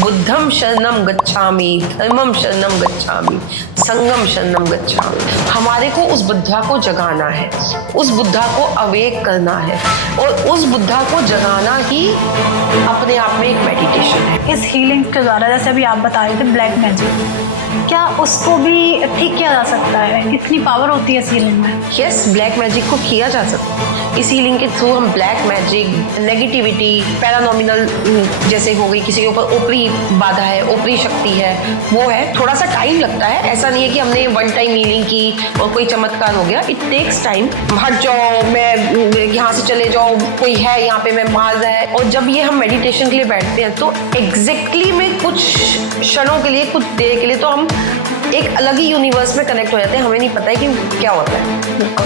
बुद्धम शरणम गच्छामि, धर्मम शरणम गच्छामि, संगम शरणम गच्छामि। हमारे को उस बुद्धा को जगाना है, उस बुद्धा को अवेक करना है, और उस बुद्धा को जगाना ही अपने आप में एक मेडिटेशन है। इस हीलिंग के द्वारा, जैसे अभी आप बता रहे थे ब्लैक मैजिक, क्या उसको भी ठीक किया जा सकता है? इतनी पावर होती है इस हीलिंग में? यस, ब्लैक मैजिक को किया जा सकता है। इस हीलिंग के थ्रू हम ब्लैक मैजिक, नेगेटिविटी, पैरानॉमिनल जैसे हो गई, किसी के ऊपर ऊपरी बाधा है, ऊपरी शक्ति है, वो है। थोड़ा सा टाइम लगता है, ऐसा नहीं है कि हमने वन टाइम हीलिंग की और कोई चमत्कार हो गया। It takes time. हट जाओ, मैं यहाँ से चले जाओ, कोई है यहाँ पे, मैं मार रहा है। और जब ये हम मेडिटेशन के लिए बैठते हैं तो एग्जैक्टली में कुछ क्षणों के लिए, कुछ देर के लिए तो हम एक अलग ही यूनिवर्स में कनेक्ट हो जाते हैं। हमें नहीं पता है कि क्या होता है।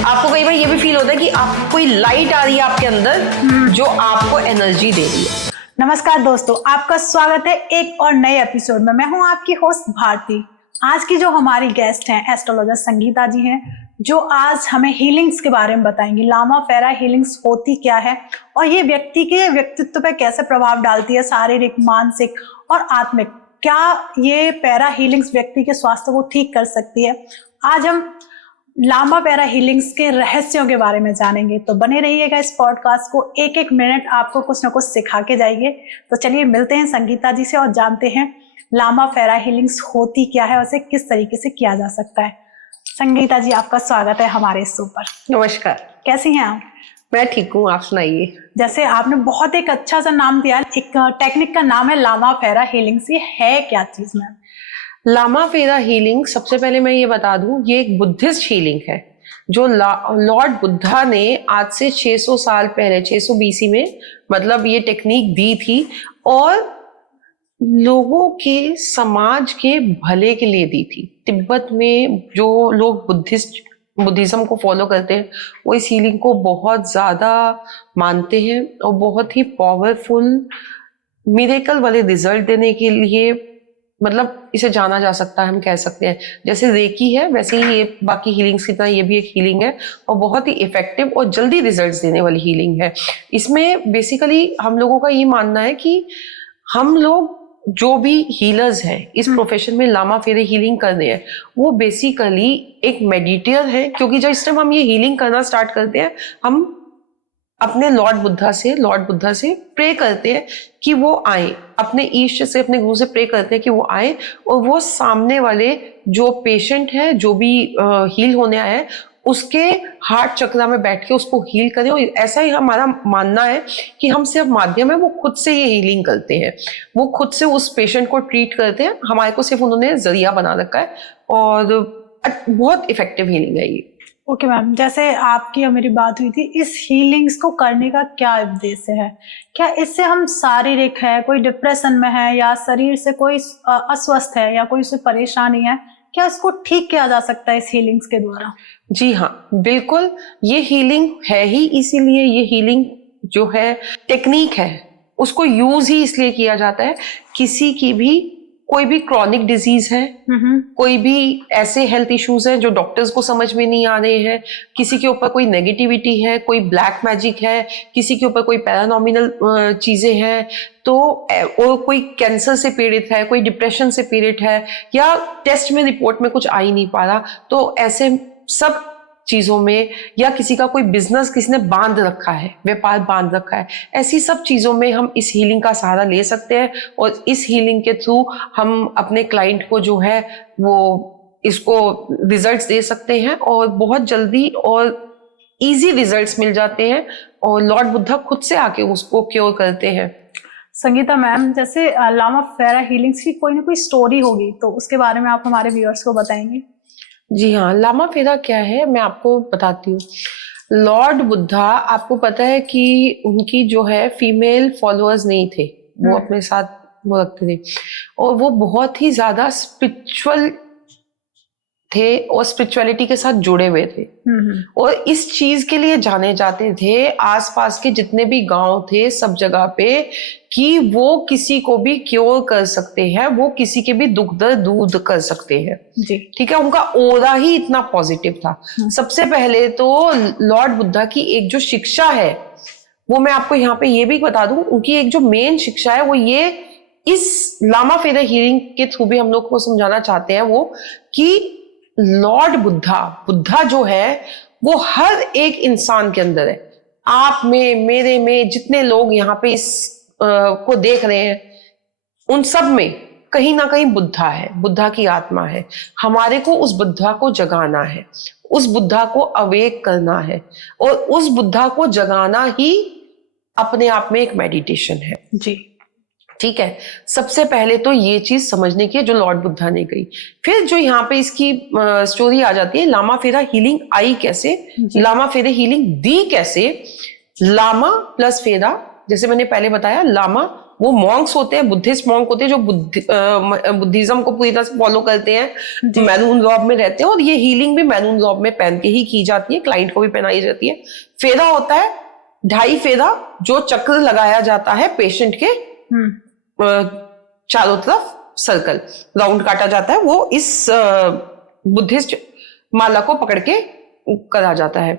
आपको कई बार ये भी फील होता है कि आप कोई लाइट आ रही है आपके अंदर जो आपको एनर्जी दे रही है। नमस्कार दोस्तों, आपका स्वागत है एक और नए एपिसोड में। मैं हूं आपकी होस्ट भारती। आज की जो हमारी गेस्ट हैं एस्ट्रोलॉजर संगीता जी हैं, जो आज हमें हीलिंग्स के बारे में बताएंगी। लामा फेरा हीलिंग्स होती क्या है और ये व्यक्ति के व्यक्तित्व पे कैसे प्रभाव डालती है, शारीरिक, मानसिक और आत्मिक। क्या ये पैरा हीलिंग्स व्यक्ति के स्वास्थ्य को ठीक कर सकती है? आज हम लामा पैरा हीलिंग्स के रहस्यों के बारे में जानेंगे, तो बने रहिएगा इस पॉडकास्ट को। एक एक मिनट आपको कुछ ना कुछ सिखा के जाएंगे। तो चलिए मिलते हैं संगीता जी से और जानते हैं लामा फेरा हीलिंग्स होती क्या है और इसे किस तरीके से किया जा सकता है। संगीता जी, आपका स्वागत है हमारे शो पर। नमस्कार। कैसी हैं आप? मैं ठीक हूँ, आप सुनाइए। जैसे आपने बहुत एक अच्छा सा नाम दिया, एक टेक्निक का नाम है लामा फेरा हीलिंग्स। ये है क्या चीज मैम? लामा फेरा हीलिंग, सबसे पहले मैं ये बता दूं, ये एक बुद्धिस्ट हीलिंग है जो लॉर्ड बुद्धा ने आज से 600 साल पहले, 600 बीसी में मतलब ये टेक्निक दी थी, और लोगों के समाज के भले के लिए दी थी। तिब्बत में जो लोग बुद्धिज्म को फॉलो करते हैं वो इस हीलिंग को बहुत ज्यादा मानते हैं और बहुत ही पावरफुल मिरेकल वाले रिजल्ट देने के लिए, मतलब इसे जाना जा सकता है, हम कह सकते हैं। जैसे रेकी है वैसे ही ये बाकी हीलिंग्स की तरह ये भी एक हीलिंग है और बहुत ही इफेक्टिव और जल्दी रिजल्ट्स देने वाली हीलिंग है। इसमें बेसिकली हम लोगों का ये मानना है कि हम लोग जो भी हीलर्स हैं इस प्रोफेशन में लामा फेरे हीलिंग कर रहे हैं, वो बेसिकली एक मेडिटेटर है। क्योंकि जब इस टाइम हम ये हीलिंग करना स्टार्ट करते हैं, हम अपने लॉर्ड बुद्धा से प्रे करते हैं कि वो आए, अपने ईष्ट से, अपने गुरु से प्रे करते हैं कि वो आए और वो सामने वाले जो पेशेंट है, जो भी हील होने आया है, उसके हार्ट चक्रा में बैठ के उसको हील करें। और ऐसा ही हमारा मानना है कि हम सिर्फ माध्यम है, वो खुद से ये हीलिंग करते हैं, वो खुद से उस पेशेंट को ट्रीट करते हैं। हमारे को सिर्फ उन्होंने जरिया बना रखा है और बहुत इफेक्टिव हीलिंग है ये। ओके मैम, जैसे आपकी और मेरी बात हुई थी, इस हीलिंग्स को करने का क्या उद्देश्य है? क्या इससे हम शारीरिक है, कोई डिप्रेशन में है या शरीर से कोई अस्वस्थ है या कोई उसे परेशानी है, क्या इसको ठीक किया जा सकता है इस हीलिंग्स के द्वारा? जी हाँ, बिल्कुल। ये हीलिंग है ही इसीलिए, ये हीलिंग जो है टेक्निक है, उसको यूज ही इसलिए किया जाता है। किसी की भी कोई भी क्रॉनिक डिजीज है, कोई भी ऐसे हेल्थ इश्यूज हैं जो डॉक्टर्स को समझ में नहीं आ रहे हैं, किसी के ऊपर कोई नेगेटिविटी है, कोई ब्लैक मैजिक है, किसी के ऊपर कोई पैरानॉमिनल चीजें हैं, तो और कोई कैंसर से पीड़ित है, कोई डिप्रेशन से पीड़ित है, या टेस्ट में रिपोर्ट में कुछ आ ही नहीं पा रहा, तो ऐसे सब चीजों में, या किसी का कोई बिजनेस किसी ने बांध रखा है, व्यापार बांध रखा है, ऐसी सब चीजों में हम इस हीलिंग का सहारा ले सकते हैं। और इस हीलिंग के थ्रू हम अपने क्लाइंट को जो है वो इसको रिजल्ट्स दे सकते हैं और बहुत जल्दी और इजी रिजल्ट्स मिल जाते हैं और लॉर्ड बुद्धा खुद से आके उसको क्योर करते हैं। संगीता मैम, जैसे लामा फेरा हीलिंग्स की कोई ना कोई स्टोरी होगी, तो उसके बारे में आप हमारे व्यूअर्स को बताएंगे? जी हाँ, लामा फेरा क्या है मैं आपको बताती हूँ। लॉर्ड बुद्धा, आपको पता है कि उनकी जो है फीमेल फॉलोअर्स नहीं थे, वो अपने साथ वो रखते थे और वो बहुत ही ज्यादा स्पिरिचुअल थे और स्पिरिचुअलिटी के साथ जुड़े हुए थे और इस चीज के लिए जाने जाते थे आसपास के जितने भी गांव थे सब जगह पे, कि वो किसी को भी क्योर कर सकते हैं, वो किसी के भी दुख दर्द दूर कर सकते हैं जी। ठीक है, उनका ओरा ही इतना पॉजिटिव था। सबसे पहले तो लॉर्ड बुद्धा की एक जो शिक्षा है वो मैं आपको यहाँ पे ये भी बता दूं, उनकी एक जो मेन शिक्षा है वो ये इस लामा फेदा हीलिंग के थ्रू भी हम लोग को समझाना चाहते हैं वो कि लॉर्ड बुद्धा जो है वो हर एक इंसान के अंदर है। आप में, मेरे में, जितने लोग यहाँ पे इस को देख रहे हैं, उन सब में कहीं ना कहीं बुद्धा है, बुद्धा की आत्मा है। हमारे को उस बुद्धा को जगाना है, उस बुद्धा को अवेक करना है, और उस बुद्धा को जगाना ही अपने आप में एक मेडिटेशन है। जी, ठीक है। सबसे पहले तो ये चीज समझने की है जो लॉर्ड बुद्धा ने कही। फिर जो यहाँ पे इसकी स्टोरी आ जाती है, लामा फेरा हीलिंग आई कैसे, लामा फेरा हीलिंग दी कैसे। लामा प्लस फेरा, जैसे मैंने पहले बताया, लामा वो मॉन्क्स होते हैं, बुद्धिस्ट मॉन्क होते हैं जो बुद्धिज्म को पूरी तरह से फॉलो करते हैं, मैरून रॉब में रहते हैं, और ये हीलिंग भी मैरून रॉब में पहन के ही की जाती है, क्लाइंट को भी पहनाई जाती है। फेरा होता है 2.5 फेरा, जो चक्र लगाया जाता है पेशेंट के चारों तरफ, सर्कल राउंड काटा जाता है, वो इस बुद्धिस्ट माला को पकड़ के करा जाता है।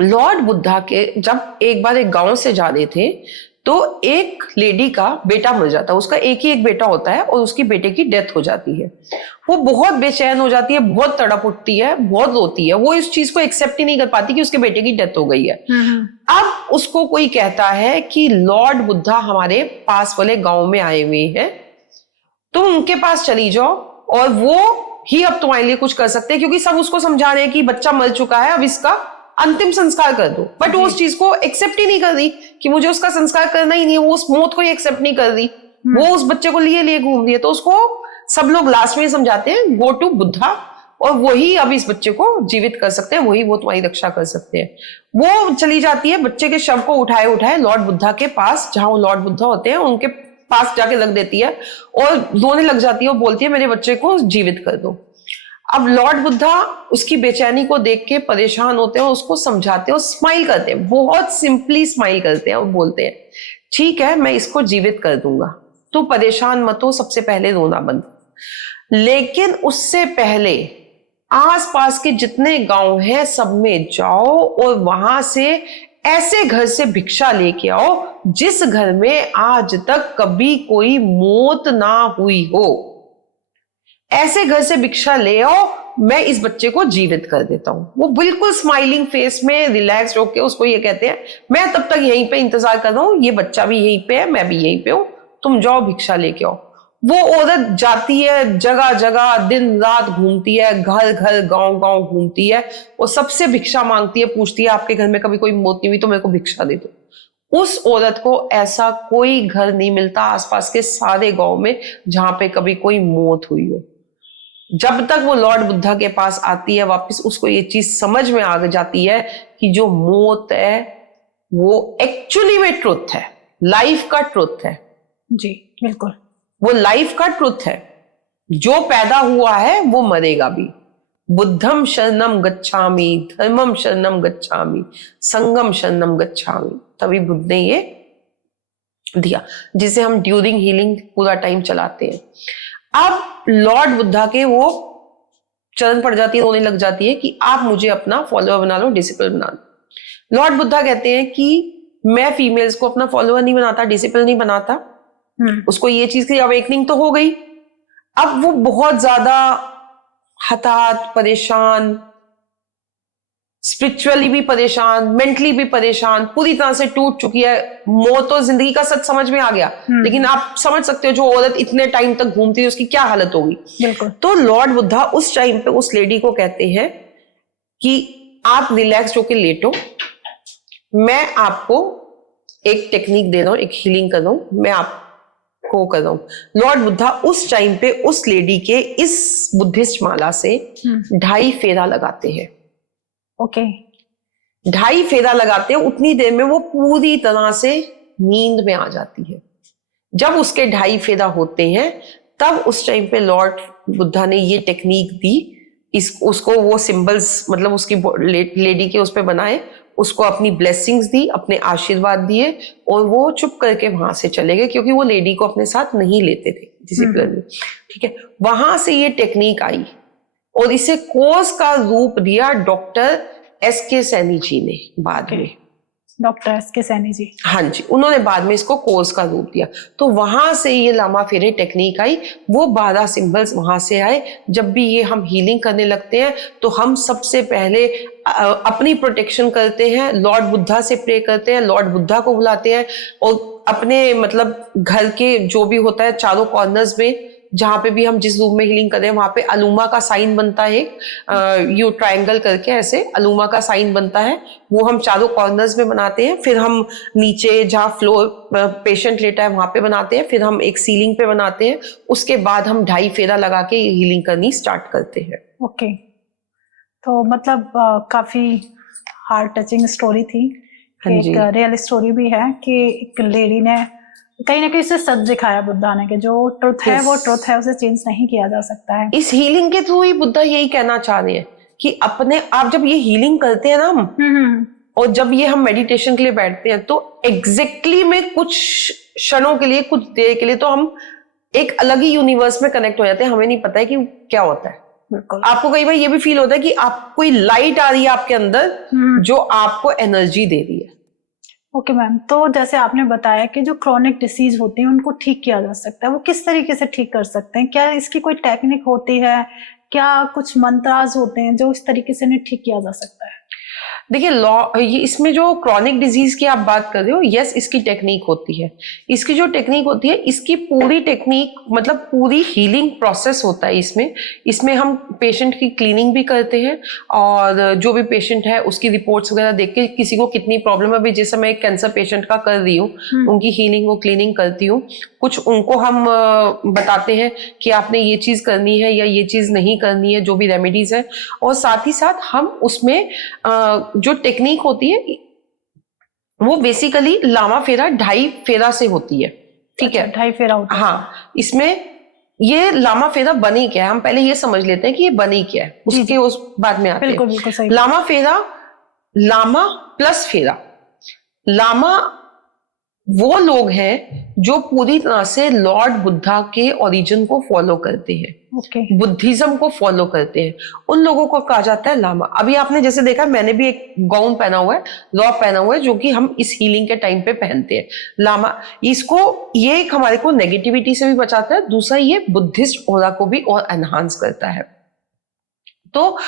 लॉर्ड बुद्धा के जब एक बार एक गांव से जा रहे थे तो एक लेडी का बेटा मर जाता है, उसका एक ही एक बेटा होता है, और उसकी बेटे की डेथ हो जाती है। वो बहुत बेचैन हो जाती है, बहुत तड़प उठती है, बहुत रोती है, वो इस चीज को एक्सेप्ट ही नहीं कर पाती कि उसके बेटे की डेथ हो गई है। अब उसको कोई कहता है कि लॉर्ड बुद्धा हमारे पास वाले गांव में आए हुए हैं, तुम उनके पास चली जाओ और वो ही अब तुम्हारे लिए कुछ कर सकते हैं, क्योंकि सब उसको समझा रहे हैं कि बच्चा मर चुका है, अब इसका अंतिम संस्कार कर दो। बट वो उस चीज को एक्सेप्ट ही नहीं कर रही कि मुझे उसका संस्कार करना ही नहीं है, वो उस मौत को ही एक्सेप्ट नहीं कर रही, वो उस बच्चे को लिए घूम रही है। तो उसको सब लोग लास्ट में समझाते हैं, गो टू बुद्धा, और वही अब इस बच्चे को जीवित कर सकते हैं, वही वो तुम्हारी रक्षा कर सकते हैं। वो चली जाती है, बच्चे के शव को उठाए लॉर्ड बुद्धा के पास, जहां वो लॉर्ड बुद्धा होते हैं उनके पास जाके रख देती है, और रोने लग जाती है और बोलती है मेरे बच्चे को जीवित कर दो। अब लॉर्ड बुद्धा उसकी बेचैनी को देख के परेशान होते हैं, उसको समझाते हैं और स्माइल करते हैं, बहुत सिंपली स्माइल करते हैं और बोलते हैं ठीक है मैं इसको जीवित कर दूंगा, तो परेशान मत हो, सबसे पहले रोना बंद। लेकिन उससे पहले आसपास के जितने गांव हैं सब में जाओ और वहां से ऐसे घर से भिक्षा लेके आओ जिस घर में आज तक कभी कोई मौत ना हुई हो। ऐसे घर से भिक्षा ले आओ, मैं इस बच्चे को जीवित कर देता हूं। वो बिल्कुल स्माइलिंग फेस में रिलैक्स होके उसको ये कहते हैं मैं तब तक यहीं पे इंतजार कर रहा हूं, ये बच्चा भी यहीं पे है, मैं भी यहीं पे हूं, तुम जाओ भिक्षा लेके आओ। वो औरत जाती है, जगह जगह दिन रात घूमती है, घर घर गांव गांव घूमती है, और सबसे भिक्षा मांगती है, पूछती है आपके घर में कभी कोई मौत नहीं हुई तो मेरे को भिक्षा दे दो। उस औरत को ऐसा कोई घर नहीं मिलता आसपास के सारे गांव में जहां पे कभी कोई मौत हुई हो। जब तक वो लॉर्ड बुद्धा के पास आती है वापस, उसको ये चीज समझ में आ जाती है कि जो मौत है वो एक्चुअली में ट्रुथ है, लाइफ का ट्रुथ है। जी बिल्कुल, वो लाइफ का ट्रुथ है, जो पैदा हुआ है वो मरेगा भी। बुद्धम शरणम गच्छामि, धर्मम शरणम गच्छामि, संगम शरणम गच्छामि, तभी बुद्ध ने ये दिया, जिसे हम ड्यूरिंग हीलिंग पूरा टाइम चलाते हैं। अब लॉर्ड बुद्धा के वो चरण पड़ जाती है, रोने लग जाती है कि आप मुझे अपना फॉलोअर बना लो, डिसिपल बना लो। लॉर्ड बुद्धा कहते हैं कि मैं फीमेल्स को अपना फॉलोअर नहीं बनाता, डिसिपल नहीं बनाता। उसको ये चीज की अवेकनिंग तो हो गई, अब वो बहुत ज्यादा हताहत, परेशान, स्पिरिचुअली भी परेशान, मेंटली भी परेशान, पूरी तरह से टूट चुकी है। मौत और जिंदगी का सच समझ में आ गया, लेकिन आप समझ सकते हो जो औरत इतने टाइम तक घूमती है उसकी क्या हालत होगी। तो लॉर्ड बुद्धा उस टाइम पे उस लेडी को कहते हैं कि आप रिलैक्स होकर लेटो, मैं आपको एक टेक्निक दे रहा हूं, एक हीलिंग कर रहा हूं, मैं आपको कर रहा हूं। लॉर्ड बुद्धा उस टाइम पे उस लेडी के इस बुद्धिस्ट माला से 2.5 फेरा लगाते हैं। ओके 2.5 फेरा लगाते हैं, उतनी देर में वो पूरी तरह से नींद में आ जाती है। जब उसके 2.5 फेरा होते हैं तब उस टाइम पे लॉर्ड बुद्धा ने ये टेक्निक दी, उसको वो सिंबल्स मतलब उसकी लेडी के उस पे बनाए, उसको अपनी ब्लेसिंग्स दी, अपने आशीर्वाद दिए, और वो चुप करके वहां से चले गए क्योंकि वो लेडी को अपने साथ नहीं लेते थे डिसिप्लिन में। ठीक है, वहां से ये टेक्निक आई और इसे कोर्स का रूप दिया डॉक्टर एस के सैनी जी ने बाद में। Doctor S K. सैनी जी। हाँ जी, उन्होंने बाद में इसको कोर्स का रूप दिया। तो वहां से ये लामा फेरे टेक्निक आई, वो 12 सिंबल्स वहां से आए। जब भी ये हम हीलिंग करने लगते हैं तो हम सबसे पहले अपनी प्रोटेक्शन करते हैं, लॉर्ड बुद्धा से प्रे करते हैं, लॉर्ड बुद्धा को बुलाते हैं और अपने मतलब घर के जो भी होता है चारों कॉर्नर्स में जहां पे भी हम जिस रूम में हीलिंग कर रहे हैं वहां पे अलूमा का साइन बनता है, यू ट्रायंगल करके ऐसे अलूमा का साइन बनता है, वो हम चारों कॉर्नर्स में बनाते हैं। फिर हम नीचे जहाँ फ्लोर पेशेंट लेटा है वहां पे बनाते हैं, फिर हम एक सीलिंग पे बनाते हैं, उसके बाद हम 2.5 फेरा लगा के हीलिंग करनी स्टार्ट करते हैं। ओके, तो मतलब काफी हार्ट टचिंग स्टोरी थी। एक रियल स्टोरी भी है कि एक लेडी ने कहीं ना कहीं से सच दिखाया बुद्धा ने कि जो ट्रुथ है वो ट्रुथ है, उसे चेंज नहीं किया जा सकता है। इस हीलिंग के थ्रू ही बुद्धा यही कहना चाह रहे हैं कि अपने आप जब ये हीलिंग करते हैं ना हम, और जब ये हम मेडिटेशन के लिए बैठते हैं तो एग्जैक्टली में कुछ क्षणों के लिए, कुछ देर के लिए तो हम एक अलग ही यूनिवर्स में कनेक्ट हो जाते हैं, हमें नहीं पता है कि क्या होता है। बिल्कुल। आपको कई बार ये भी फील होता है कि आप कोई लाइट आ रही है आपके अंदर जो आपको एनर्जी दे रही है। ओके मैम, तो जैसे आपने बताया कि जो क्रॉनिक डिसीज होती है उनको ठीक किया जा सकता है, वो किस तरीके से ठीक कर सकते हैं? क्या इसकी कोई टेक्निक होती है? क्या कुछ मंत्रास होते हैं जो इस तरीके से ठीक किया जा सकता है? देखिए ये इसमें जो क्रॉनिक डिजीज की आप बात कर रहे हो, यस इसकी टेक्निक होती है। इसकी जो टेक्निक होती है, इसकी पूरी टेक्निक मतलब पूरी हीलिंग प्रोसेस होता है इसमें हम पेशेंट की क्लीनिंग भी करते हैं और जो भी पेशेंट है उसकी रिपोर्ट्स वगैरह देख के किसी को कितनी प्रॉब्लम है, अभी जैसे मैं एक कैंसर पेशेंट का कर रही हूँ, उनकी हीलिंग वो क्लीनिंग करती हूँ। कुछ उनको हम बताते हैं कि आपने ये चीज करनी है या ये चीज नहीं करनी है, जो भी रेमेडीज है, और साथ ही साथ हम उसमें जो टेक्निक होती है वो बेसिकली लामा फेरा 2.5 फेरा से होती है। ठीक है, 2.5 फेरा होता है। हाँ, इसमें ये लामा फेरा बनी क्या है, हम पहले ये समझ लेते हैं कि ये बनी क्या है, उसके उस बाद में आते हैं। बिल्कुल बिल्कुल सही। लामा फेरा, लामा प्लस फेरा। लामा वो लोग हैं जो पूरी तरह से लॉर्ड बुद्धा के ओरिजिन को फॉलो करते हैं, बुद्धिज्म को फॉलो करते हैं, उन लोगों को कहा जाता है लामा। अभी आपने जैसे देखा, मैंने भी एक गाउन पहना हुआ है, रॉब पहना हुआ है, जो कि हम इस हीलिंग के टाइम पे पहनते हैं। लामा इसको ये एक हमारे को नेगेटिविटी से भी बचाता है, दूसरा ये बुद्धिस्ट ऑरा को भी और एनहांस करता है। तो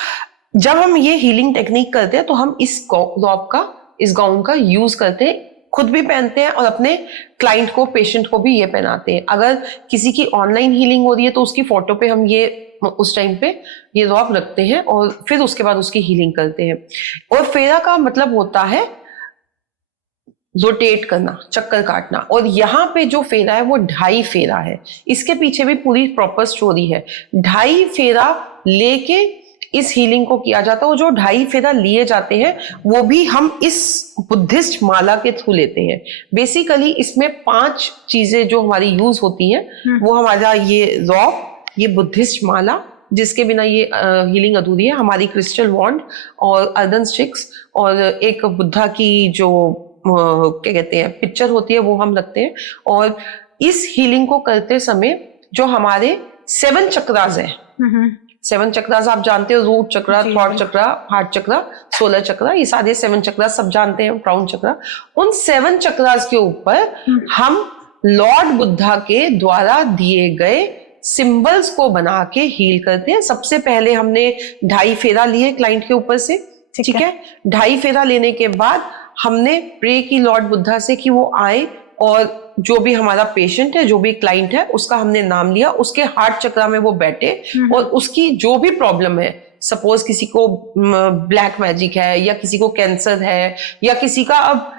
जब हम ये हीलिंग टेक्निक करते हैं तो हम इस रॉब का, इस गाउन का यूज करते हैं, खुद भी पहनते हैं और अपने क्लाइंट को, पेशेंट को भी ये पहनाते हैं। अगर किसी की ऑनलाइन हीलिंग हो रही है तो उसकी फोटो पे हम ये उस टाइम पे ये रॉब रखते हैं और फिर उसके बाद उसकी हीलिंग करते हैं। और फेरा का मतलब होता है रोटेट करना, चक्कर काटना, और यहाँ पे जो फेरा है वो 2.5 फेरा है। इसके पीछे भी पूरी प्रॉपर स्टोरी है। 2.5 फेरा लेके इस हीलिंग को किया जाता है, और जो 2.5 फेरा लिए जाते हैं वो भी हम इस बुद्धिस्ट माला के थ्रू लेते हैं। बेसिकली इसमें 5 चीजें जो हमारी यूज होती हैं, वो हमारा ये रॉब, ये बुद्धिस्ट माला जिसके बिना ये हीलिंग अधूरी है, हमारी क्रिस्टल वॉन्ड और अर्दन स्टिक्स, और एक बुद्धा की जो क्या कहते हैं पिक्चर होती है वो हम रखते हैं। और इस हीलिंग को करते समय जो हमारे 7 चक्रास है, 7 चक्रास आप जानते हो, रूट चक्रा, थ्रॉट चक्रा, हार्ट चक्रा, 16 चक्रा, ये सारे 7 चक्रास सब जानते हैं, क्राउन चक्रा। उन 7 चक्रास के ऊपर हम लॉर्ड बुद्धा के द्वारा दिए गए सिंबल्स को बना के हील करते हैं। सबसे पहले हमने 2.5 फेरा लिए क्लाइंट के ऊपर से, ठीक है। 2.5 फेरा लेने के बाद हमने प्रे की लॉर्ड बुद्धा से कि वो आए और जो भी हमारा पेशेंट है, जो भी क्लाइंट है, उसका हमने नाम लिया, उसके हार्ट चक्रा में वो बैठे और उसकी जो भी प्रॉब्लम है, सपोज किसी को ब्लैक मैजिक है या किसी को कैंसर है या किसी का अब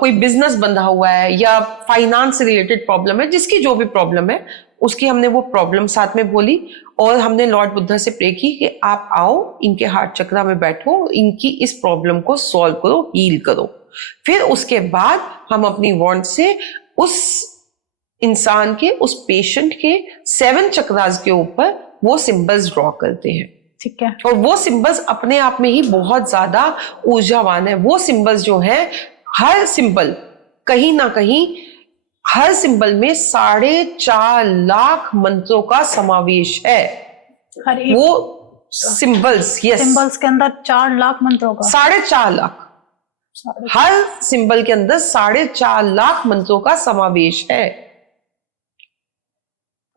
कोई बिजनेस बंधा हुआ है या फाइनेंस से रिलेटेड प्रॉब्लम है, जिसकी जो भी प्रॉब्लम है उसकी हमने वो प्रॉब्लम साथ में बोली और हमने लॉर्ड बुद्धा से प्रे की कि आप आओ, इनके हार्ट चक्रा में बैठो, इनकी इस प्रॉब्लम को सॉल्व करो, हील करो। फिर उसके बाद हम अपनी वॉन्ड से उस इंसान के, उस पेशेंट के 7 चक्रास के ऊपर वो सिंबल्स ड्रॉ करते हैं, ठीक है। और वो सिंबल्स अपने आप में ही बहुत ज्यादा ऊर्जावान है। वो सिंबल्स जो है, हर सिंबल कहीं ना कहीं, हर सिंबल में 4.5 लाख मंत्रों का समावेश है। हर एक वो सिंबल्स, यस, सिंबल्स के अंदर 4 लाख मंत्रों का, 4.5 लाख। हर सिंबल के अंदर 4.5 लाख मंत्रों का समावेश है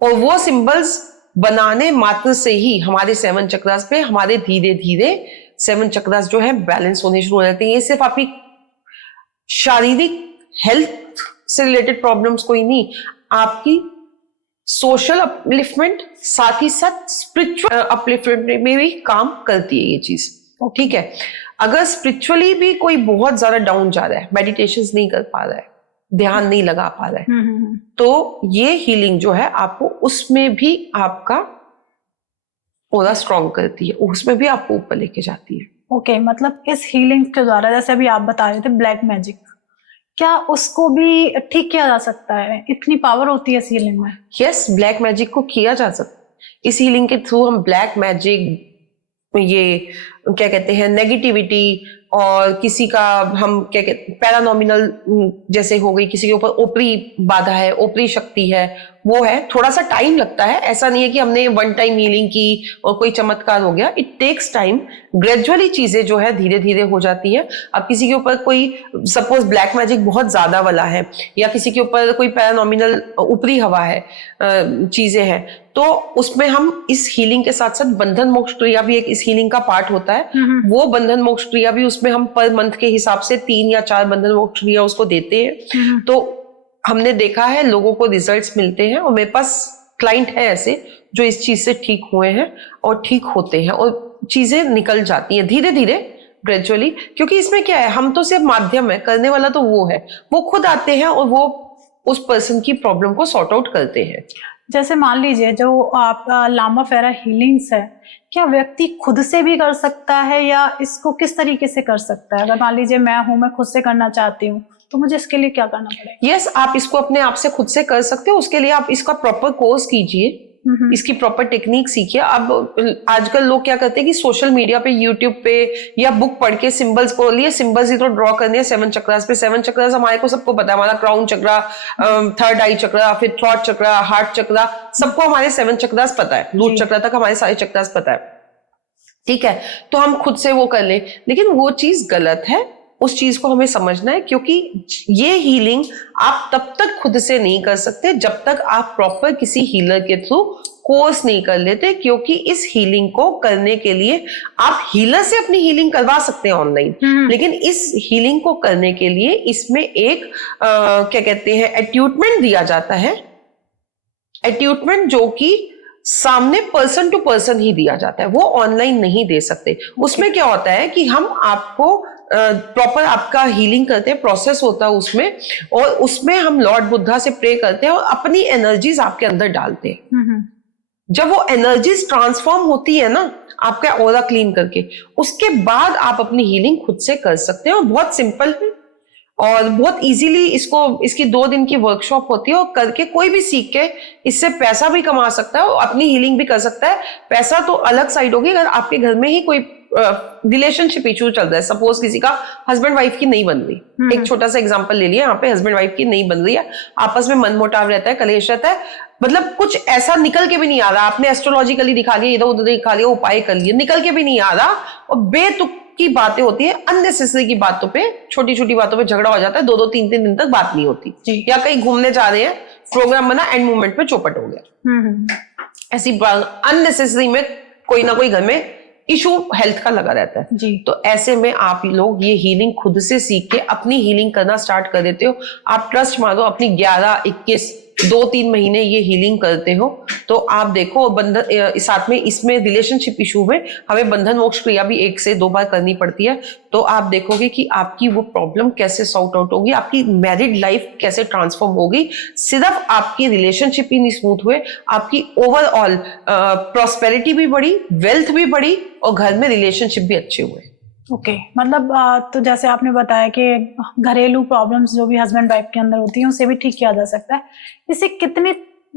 और वो सिंबल्स बनाने मात्र से ही हमारे 7 चक्रास पे हमारे धीरे धीरे 7 चक्रास जो है बैलेंस होने शुरू हो जाते हैं। ये सिर्फ आपकी शारीरिक हेल्थ से रिलेटेड प्रॉब्लम्स कोई नहीं, आपकी सोशल अपलिफ्टमेंट साथ ही साथ स्पिरिचुअल अपलिफ्टमेंट में भी काम करती है ये चीज। ठीक है, अगर स्पिरिचुअली भी कोई बहुत ज्यादा डाउन जा रहा है, मेडिटेशन नहीं कर पा रहा है, ध्यान नहीं लगा पा रहा है, तो ये हीलिंग जो है आपको उसमें भी आपका ओरा स्ट्रॉन्ग करती है, उसमें भी आपको ऊपर लेके जाती है। ओके, मतलब इस हीलिंग के द्वारा, जैसे अभी आप बता रहे थे ब्लैक मैजिक, क्या उसको भी ठीक किया जा सकता है? इतनी पावर होती है इस हीलिंग में? यस, ब्लैक मैजिक को किया जा सकता है। इस हीलिंग के थ्रू हम ब्लैक मैजिक, ये क्या कहते हैं, नेगेटिविटी, और किसी का हम क्या कहते हैं पैरानॉमिनल, जैसे हो गई किसी के ऊपर ओपरी बाधा है, ओपरी शक्ति है, वो है। थोड़ा सा टाइम लगता है, ऐसा नहीं है कि हमने वन टाइम हीलिंग की और कोई चमत्कार हो गया। इट टेक्स टाइम, ग्रेजुअली चीजें जो है धीरे धीरे हो जाती है। अब किसी के ऊपर कोई सपोज ब्लैक मैजिक बहुत ज्यादा वाला है, या किसी के ऊपर कोई पैरानॉमिनल ऊपरी हवा है, चीजें हैं, तो उसमें हम इस हीलिंग के साथ साथ बंधन मोक्ष क्रिया भी एक इस हीलिंग का पार्ट होता है। वो बंधन मोक्ष क्रिया भी उसमें हम पर मंथ के हिसाब से 3 या 4 बंधन मोक्ष क्रिया उसको देते हैं। तो हमने देखा है लोगों को रिजल्ट्स मिलते हैं, और मेरे पास क्लाइंट है ऐसे जो इस चीज से ठीक हुए हैं और ठीक होते हैं, और चीजें निकल जाती हैं धीरे धीरे, ग्रेजुअली। क्योंकि इसमें क्या है, हम तो सिर्फ माध्यम है, करने वाला तो वो है, वो खुद आते हैं और वो उस पर्सन की प्रॉब्लम को सॉर्ट आउट करते हैं। जैसे मान लीजिए जो आपका लामा फेरा हीलिंग्स है, क्या व्यक्ति खुद से भी कर सकता है, या इसको किस तरीके से कर सकता है? अगर मान लीजिए मैं खुद से करना चाहती हूँ, तो मुझे इसके लिए क्या करना पड़ेगा? यस, आप इसको अपने आप से खुद से कर सकते हो। उसके लिए आप इसका प्रॉपर कोर्स कीजिए, इसकी प्रॉपर टेक्निक सीखिए। अब आजकल लोग क्या करते हैं कि सोशल मीडिया पे, यूट्यूब पे या बुक पढ़ के सिंबल्स को लिए, सिंबल्स ही तो ड्रॉ करने हैं 7 चक्रास पे। 7 चक्रास हमारे को सबको पता है, हमारा क्राउन चक्रा, थर्ड आई चक्रा, फिर थ्रॉट चक्रा, हार्ट चक्रा, सबको हमारे 7 चक्रास पता है, रूट चक्रा तक हमारे सारे चक्रास पता है। ठीक है, तो हम खुद से वो कर ले, लेकिन वो चीज गलत है। उस चीज को हमें समझना है, क्योंकि ये हीलिंग आप तब तक खुद से नहीं कर सकते जब तक आप प्रॉपर किसी हीलर के थ्रू कोर्स नहीं कर लेते। क्योंकि इस हीलिंग को करने के लिए आप हीलर से अपनी हीलिंग करवा सकते हैं ऑनलाइन, लेकिन इस हीलिंग को करने के लिए इसमें एक क्या कहते हैं एट्यूटमेंट दिया जाता है। एट्यूटमेंट जो कि सामने पर्सन टू पर्सन ही दिया जाता है, वो ऑनलाइन नहीं दे सकते। उसमें क्या होता है कि हम आपको प्रॉपर आपका हीलिंग करते हैं, प्रोसेस होता है उसमें, और उसमें हम लॉर्ड बुद्धा से प्रे करते हैं और अपनी एनर्जीज आपके अंदर डालते हैं। जब वो एनर्जीज ट्रांसफॉर्म होती है ना आपका ऑरा क्लीन करके, उसके बाद आप अपनी हीलिंग खुद से कर सकते हैं। और बहुत सिंपल है और बहुत इजीली इसकी 2 दिन की वर्कशॉप होती है, और करके कोई भी सीख के इससे पैसा भी कमा सकता है और अपनी हीलिंग भी कर सकता है। पैसा तो अलग साइड होगी, अगर आपके घर में ही कोई रिलेशनशिप इशू चल रहा है, सपोज किसी का हस्बैंड वाइफ की नहीं बन रही, एक छोटा सा एग्जांपल ले लिया, यहाँ पे हस्बैंड वाइफ की नहीं बन रही है, आपस में मनमुटाव रहता है, कलेश रहता है, मतलब कुछ ऐसा निकल के भी नहीं आ रहा, आपने एस्ट्रोलॉजिकली दिखा लिया, इधर उधर दिखा लिया, उपाय कर लिए, निकल के भी नहीं आ रहा, और बेतुक की बातें होती है, अननेसेसरी की बातों पे, छोटी छोटी बातों पे झगड़ा हो जाता है, 2-2 3-3 दिन तक बात नहीं होती, या कहीं घूमने जा रहे हैं, प्रोग्राम बना, एंड मोमेंट पे चौपट हो गया। ऐसी अननेसेसरी में कोई ना कोई घर में इशू हेल्थ का लगा रहता है जी। तो ऐसे में आप लोग ये हीलिंग खुद से सीख के अपनी हीलिंग करना स्टार्ट कर देते हो। आप ट्रस्ट मारो, अपनी 11, 21, 2-3 महीने ये हीलिंग करते हो तो आप देखो बंधन, साथ में इसमें रिलेशनशिप इशू में हमें बंधन मोक्ष क्रिया भी 1 से 2 बार करनी पड़ती है, तो आप देखोगे कि आपकी वो प्रॉब्लम कैसे सॉर्ट आउट होगी, आपकी मैरिड लाइफ कैसे ट्रांसफॉर्म होगी। सिर्फ आपकी रिलेशनशिप ही नहीं स्मूथ हुए, आपकी ओवरऑल प्रॉस्पेरिटी भी बढ़ी, वेल्थ भी बढ़ी, और घर में रिलेशनशिप भी अच्छे हुए। ओके, मतलब तो जैसे आपने बताया कि घरेलू प्रॉब्लम्स जो भी हस्बैंड वाइफ के अंदर होती हैं उसे भी ठीक किया जा सकता है।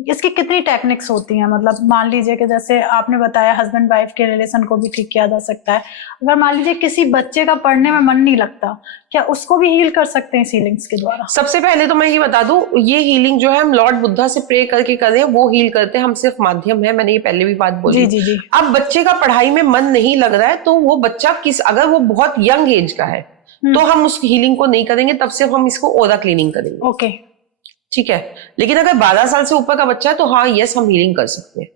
इसकी कितनी टेक्निक्स होती हैं? मतलब मान लीजिए कि जैसे आपने बताया हस्बैंड वाइफ के रिलेशन को भी ठीक किया जा सकता है। अगर मान लीजिए किसी बच्चे का पढ़ने में मन नहीं लगता, क्या उसको भी हील कर सकते हैं इस हीलिंग्स के द्वारा? सबसे पहले तो मैं ये बता दूं, ये हीलिंग जो है हम लॉर्ड बुद्धा से प्रे करके कर रहे हैं, वो हील करते हैं, हम सिर्फ माध्यम है, मैंने ये पहले भी बात बोली। जी जी जी। अब बच्चे का पढ़ाई में मन नहीं लग रहा है तो वो बच्चा अगर वो बहुत यंग एज का है, तो हम उस हीलिंग को नहीं करेंगे, तब सिर्फ हम इसको ओरा क्लीनिंग करेंगे। ओके, ठीक है। लेकिन अगर 12 साल से ऊपर का बच्चा है तो हाँ यस हम हीलिंग कर सकते हैं।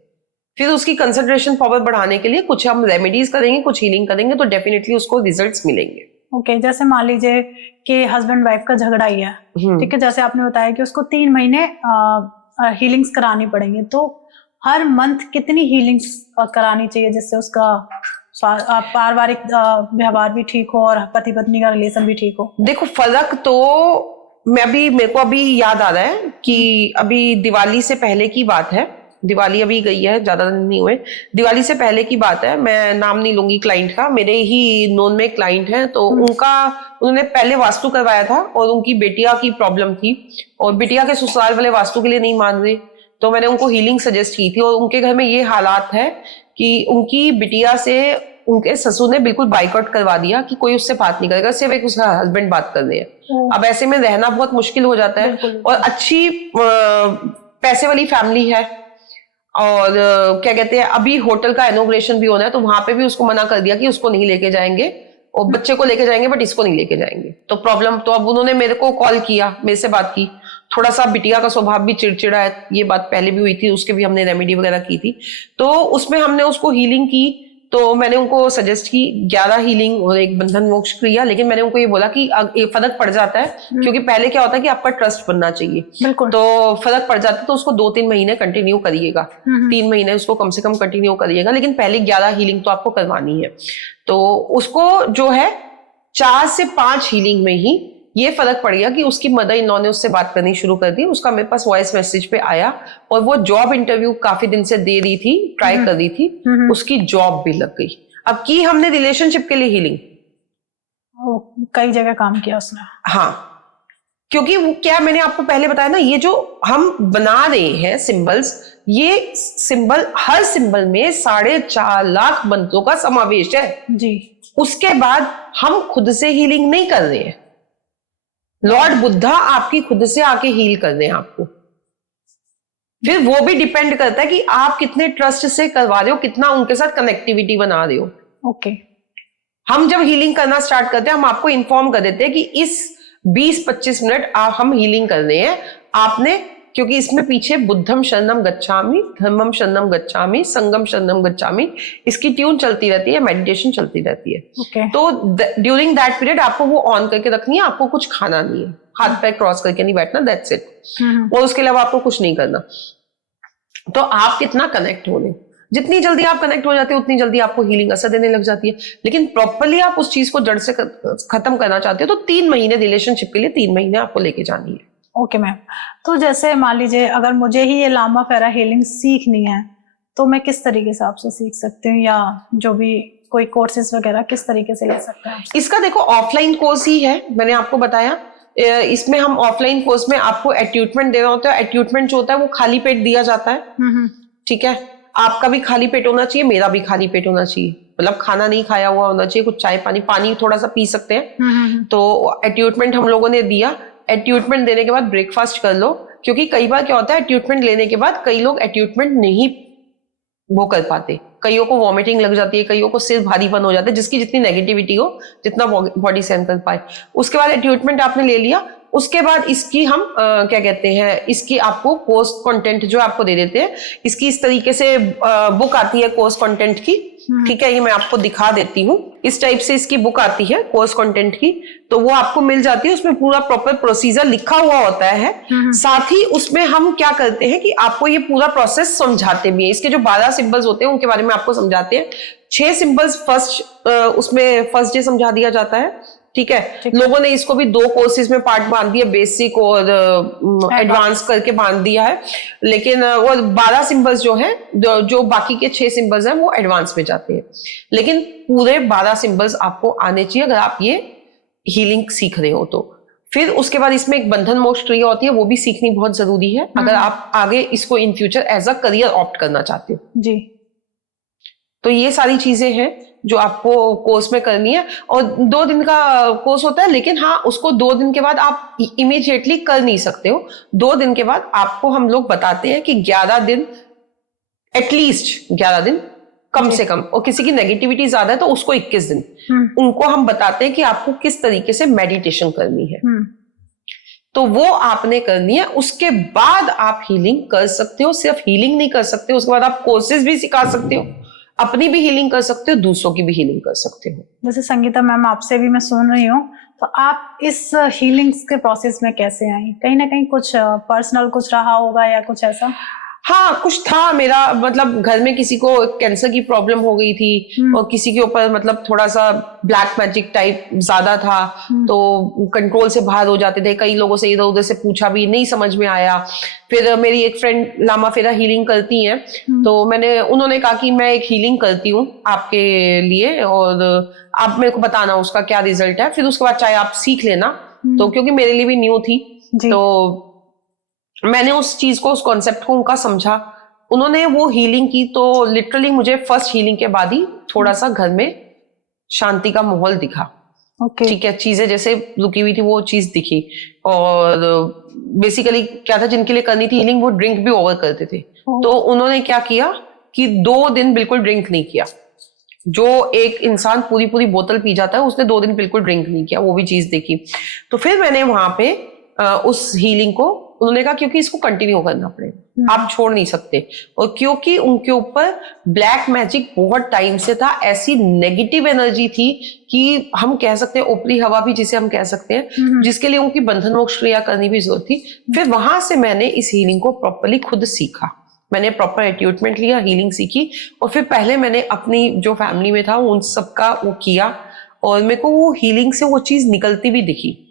फिर उसकी कंसंट्रेशन पावर बढ़ाने के लिए कुछ हम रेमेडीज करेंगे, कुछ हीलिंग करेंगे, तो डेफिनेटली उसको रिजल्ट्स मिलेंगे। ओके, जैसे मान लीजिए कि हस्बैंड वाइफ का झगड़ा ही है, ठीक है, जैसे आपने बताया कि उसको 3 महीने हीलिंग्स करानी पड़ेंगी, तो हर मंथ कितनी हीलिंग्स करानी चाहिए जिससे उसका पारिवारिक व्यवहार भी ठीक हो और पति पत्नी का रिलेशन भी ठीक हो? देखो फर्क तो मेरे को अभी याद आ रहा है कि अभी दिवाली से पहले की बात है, दिवाली अभी गई है, ज्यादा दिन नहीं हुए, दिवाली से पहले की बात है, मैं नाम नहीं लूंगी क्लाइंट का, मेरे ही नोन में क्लाइंट है, तो उन्होंने पहले वास्तु करवाया था और उनकी बेटिया की प्रॉब्लम थी और बेटिया के ससुराल वाले वास्तु के लिए नहीं मान रहे, तो मैंने उनको हीलिंग सजेस्ट की थी। और उनके घर में ये हालात है कि उनकी बिटिया से उनके ससुर ने बिल्कुल बाइकआउट करवा दिया कि कोई उससे बात नहीं करेगा, सिर्फ एक उसका हस्बैंड बात कर रहे हैं। अब ऐसे में रहना बहुत मुश्किल हो जाता है। और अच्छी पैसे वाली फैमिली है और क्या कहते हैं, अभी होटल का इनॉग्रेशन भी होना है, तो वहां पे भी उसको मना कर दिया कि उसको नहीं लेके जाएंगे और बच्चे को लेके जाएंगे बट इसको नहीं लेके जाएंगे। तो प्रॉब्लम, तो अब उन्होंने मेरे को कॉल किया, मेरे से बात की, थोड़ा सा बिटिया का स्वभाव भी चिड़चिड़ा है, ये बात पहले भी हुई थी, उसके भी हमने रेमेडी वगैरह की थी, तो उसमें हमने उसको हीलिंग की। तो मैंने उनको सजेस्ट की 11 हीलिंग और एक बंधन मोक्ष क्रिया, लेकिन मैंने उनको ये बोला कि फर्क पड़ जाता है, क्योंकि पहले क्या होता है कि आपका ट्रस्ट बनना चाहिए, तो फर्क पड़ जाता है, तो उसको 2-3 महीने कंटिन्यू करिएगा, 3 महीने उसको कम से कम कंटिन्यू करिएगा, लेकिन पहले 11 हीलिंग तो आपको करवानी है। तो उसको जो है 4 से 5 हीलिंग में ही ये फर्क पड़ गया कि उसकी मदर इन लॉ ने उससे बात करनी शुरू कर दी, उसका मेरे पास वॉइस मैसेज पे आया और वो जॉब इंटरव्यू काफी दिन से दे रही थी, ट्राई कर रही थी, उसकी जॉब भी लग गई। अब की हमने रिलेशनशिप के लिए हीलिंग, कई जगह काम किया उसने। हाँ, क्योंकि वो क्या मैंने आपको पहले बताया ना, ये जो हम बना रहे हैं सिंबल्स, ये सिंबल, हर सिंबल में 4.5 लाख मंत्रों का समावेश है जी। उसके बाद हम खुद से हीलिंग नहीं कर रहे हैं, लॉर्ड बुद्धा आपकी खुद से आके हील कर रहे हैं आपको। फिर वो भी डिपेंड करता है कि आप कितने ट्रस्ट से करवा रहे हो, कितना उनके साथ कनेक्टिविटी बना रहे हो। ओके, हम जब हीलिंग करना स्टार्ट करते हैं, हम आपको इन्फॉर्म कर देते हैं कि इस 20-25 मिनट हम हीलिंग कर रहे हैं आपने, क्योंकि इसमें पीछे बुद्धम शरणम गच्छामि, धर्मम शरणम गच्छामि, संगम शरणम गच्छामि, इसकी ट्यून चलती रहती है, मेडिटेशन चलती रहती है। okay. तो ड्यूरिंग दैट पीरियड आपको वो ऑन करके रखनी है, आपको कुछ खाना नहीं है, हाथ पैर क्रॉस करके नहीं बैठना, दैट्स इट। और उसके अलावा आपको कुछ नहीं करना। तो आप कितना कनेक्ट हो रहे, जितनी जल्दी आप कनेक्ट हो जाते हो उतनी जल्दी आपको हीलिंग असर देने लग जाती है। लेकिन प्रॉपरली आप उस चीज को जड़ से खत्म करना चाहते हो तो 3 महीने रिलेशनशिप के लिए 3 महीने आपको लेके जानी है। ओके मैम, तो जैसे मान लीजिए अगर मुझे ही ये लामा फेरा हीलिंग सीखनी है तो मैं किस तरीके से आपसे सीख सकती हूँ, या जो भी कोई कोर्सेज वगैरह किस तरीके से ले सकते हैं? इसका देखो ऑफलाइन कोर्स ही है, मैंने आपको बताया। इसमें हम ऑफलाइन कोर्स में आपको एट्यूटमेंट देना होता है। एट्यूटमेंट जो होता है वो खाली पेट दिया जाता है, ठीक है। आपका भी खाली पेट होना चाहिए, मेरा भी खाली पेट होना चाहिए, मतलब खाना नहीं खाया हुआ होना चाहिए, कुछ चाय पानी थोड़ा सा पी सकते हैं। तो एट्यूटमेंट हम लोगों ने दिया। एट्यूटमेंट देने के बाद ब्रेकफास्ट कर लो, क्योंकि कई बार क्या होता है एट्यूटमेंट लेने के बाद कई लोग एट्यूटमेंट नहीं वो कर पाते, कईयों को वॉमिटिंग लग जाती है, कईयों को सिर भारीपन हो जाता है, जिसकी जितनी नेगेटिविटी हो, जितना बॉडी सहन कर पाए। उसके बाद एट्यूटमेंट आपने ले लिया, उसके बाद इसकी हम क्या कहते हैं, इसकी आपको कोर्स कंटेंट जो आपको दे देते हैं, इसकी इस तरीके से बुक आती है कोर्स कंटेंट की, ठीक है। ये मैं आपको दिखा देती हूँ, इस टाइप से इसकी बुक आती है कोर्स कंटेंट की, तो वो आपको मिल जाती है। उसमें पूरा प्रॉपर प्रोसीजर लिखा हुआ होता है। साथ ही उसमें हम क्या करते हैं कि आपको ये पूरा प्रोसेस समझाते भी हैं। इसके जो 12 सिंबल्स होते हैं उनके बारे में आपको समझाते हैं। 6 सिंबल्स उसमें फर्स्ट डे समझा दिया जाता है, ठीक है। लोगों ने इसको भी 2 कोर्सेज में पार्ट बांध दिया, बेसिक और एडवांस करके बांध दिया है। लेकिन वो 12 सिंबल्स जो है, जो बाकी के 6 सिंबल्स हैं वो एडवांस में जाते हैं। लेकिन पूरे 12 सिंबल्स आपको आने चाहिए अगर आप ये हीलिंग सीख रहे हो तो। फिर उसके बाद इसमें एक बंधन मोक्ष क्रिया होती है, वो भी सीखनी बहुत जरूरी है अगर आप आगे इसको in future as a career opt करना चाहते हो जी। तो ये सारी चीजें हैं जो आपको कोर्स में करनी है। और 2 दिन का कोर्स होता है, लेकिन हाँ उसको 2 दिन के बाद आप इमीडिएटली कर नहीं सकते हो। 2 दिन के बाद आपको हम लोग बताते हैं कि 11 दिन, एटलीस्ट 11 दिन कम से कम, और किसी की नेगेटिविटी ज्यादा है तो उसको 21 दिन, उनको हम बताते हैं कि आपको किस तरीके से मेडिटेशन करनी है। तो वो आपने करनी है, उसके बाद आप हीलिंग कर सकते हो। सिर्फ हीलिंग नहीं कर सकते, उसके बाद आप कोर्सेज भी सिखा सकते हो, अपनी भी हीलिंग कर सकते हो, दूसरों की भी हीलिंग कर सकते हो। जैसे संगीता मैम आपसे भी मैं सुन रही हूँ, तो आप इस हीलिंग्स के प्रोसेस में कैसे आई? कहीं ना कहीं कुछ पर्सनल कुछ रहा होगा या कुछ ऐसा? हाँ, कुछ था मेरा, मतलब घर में किसी को कैंसर की प्रॉब्लम हो गई थी और किसी के ऊपर मतलब थोड़ा सा ब्लैक मैजिक टाइप ज्यादा था, तो कंट्रोल से बाहर हो जाते थे। कई लोगों से इधर उधर से पूछा भी, नहीं समझ में आया। फिर मेरी एक फ्रेंड लामा फेरा हीलिंग करती हैं, तो उन्होंने कहा कि मैं एक हीलिंग करती हूँ आपके लिए और आप मेरे को बताना उसका क्या रिजल्ट है। फिर उसके बाद चाहे आप सीख लेना, तो क्योंकि मेरे लिए भी न्यू थी, तो मैंने उस चीज को, उस कॉन्सेप्ट को उनका समझा। उन्होंने वो हीलिंग की, तो लिटरली मुझे फर्स्ट हीलिंग के बाद ही थोड़ा सा घर में शांति का माहौल दिखा। ठीक है, चीजें जैसे रुकी हुई थी वो चीज दिखी। और बेसिकली क्या था, जिनके लिए करनी थी हीलिंग वो ड्रिंक भी ओवर करते थे, तो उन्होंने क्या किया कि 2 दिन बिल्कुल ड्रिंक नहीं किया। जो एक इंसान पूरी पूरी बोतल पी जाता है, उसने 2 दिन बिल्कुल ड्रिंक नहीं किया, वो भी चीज देखी। तो फिर मैंने वहां पे उस हीलिंग को, उन्होंने कहा क्योंकि इसको कंटिन्यू करना पड़ेगा, आप छोड़ नहीं सकते। और क्योंकि उनके ऊपर ब्लैक मैजिक बहुत टाइम से था, ऐसी नेगेटिव एनर्जी थी कि हम कह सकते हैं ऊपरी हवा भी जिसे हम कह सकते हैं, जिसके लिए उनकी बंधन मोक्ष क्रिया करनी भी जरूरत थी। फिर वहां से मैंने इस हीलिंग को प्रॉपरली खुद सीखा, मैंने प्रॉपर एट्यूटमेंट लिया, हीलिंग सीखी, और फिर पहले मैंने अपनी जो फैमिली में था उन सबका वो किया, और मेरे को वो हीलिंग से वो चीज निकलती भी दिखी।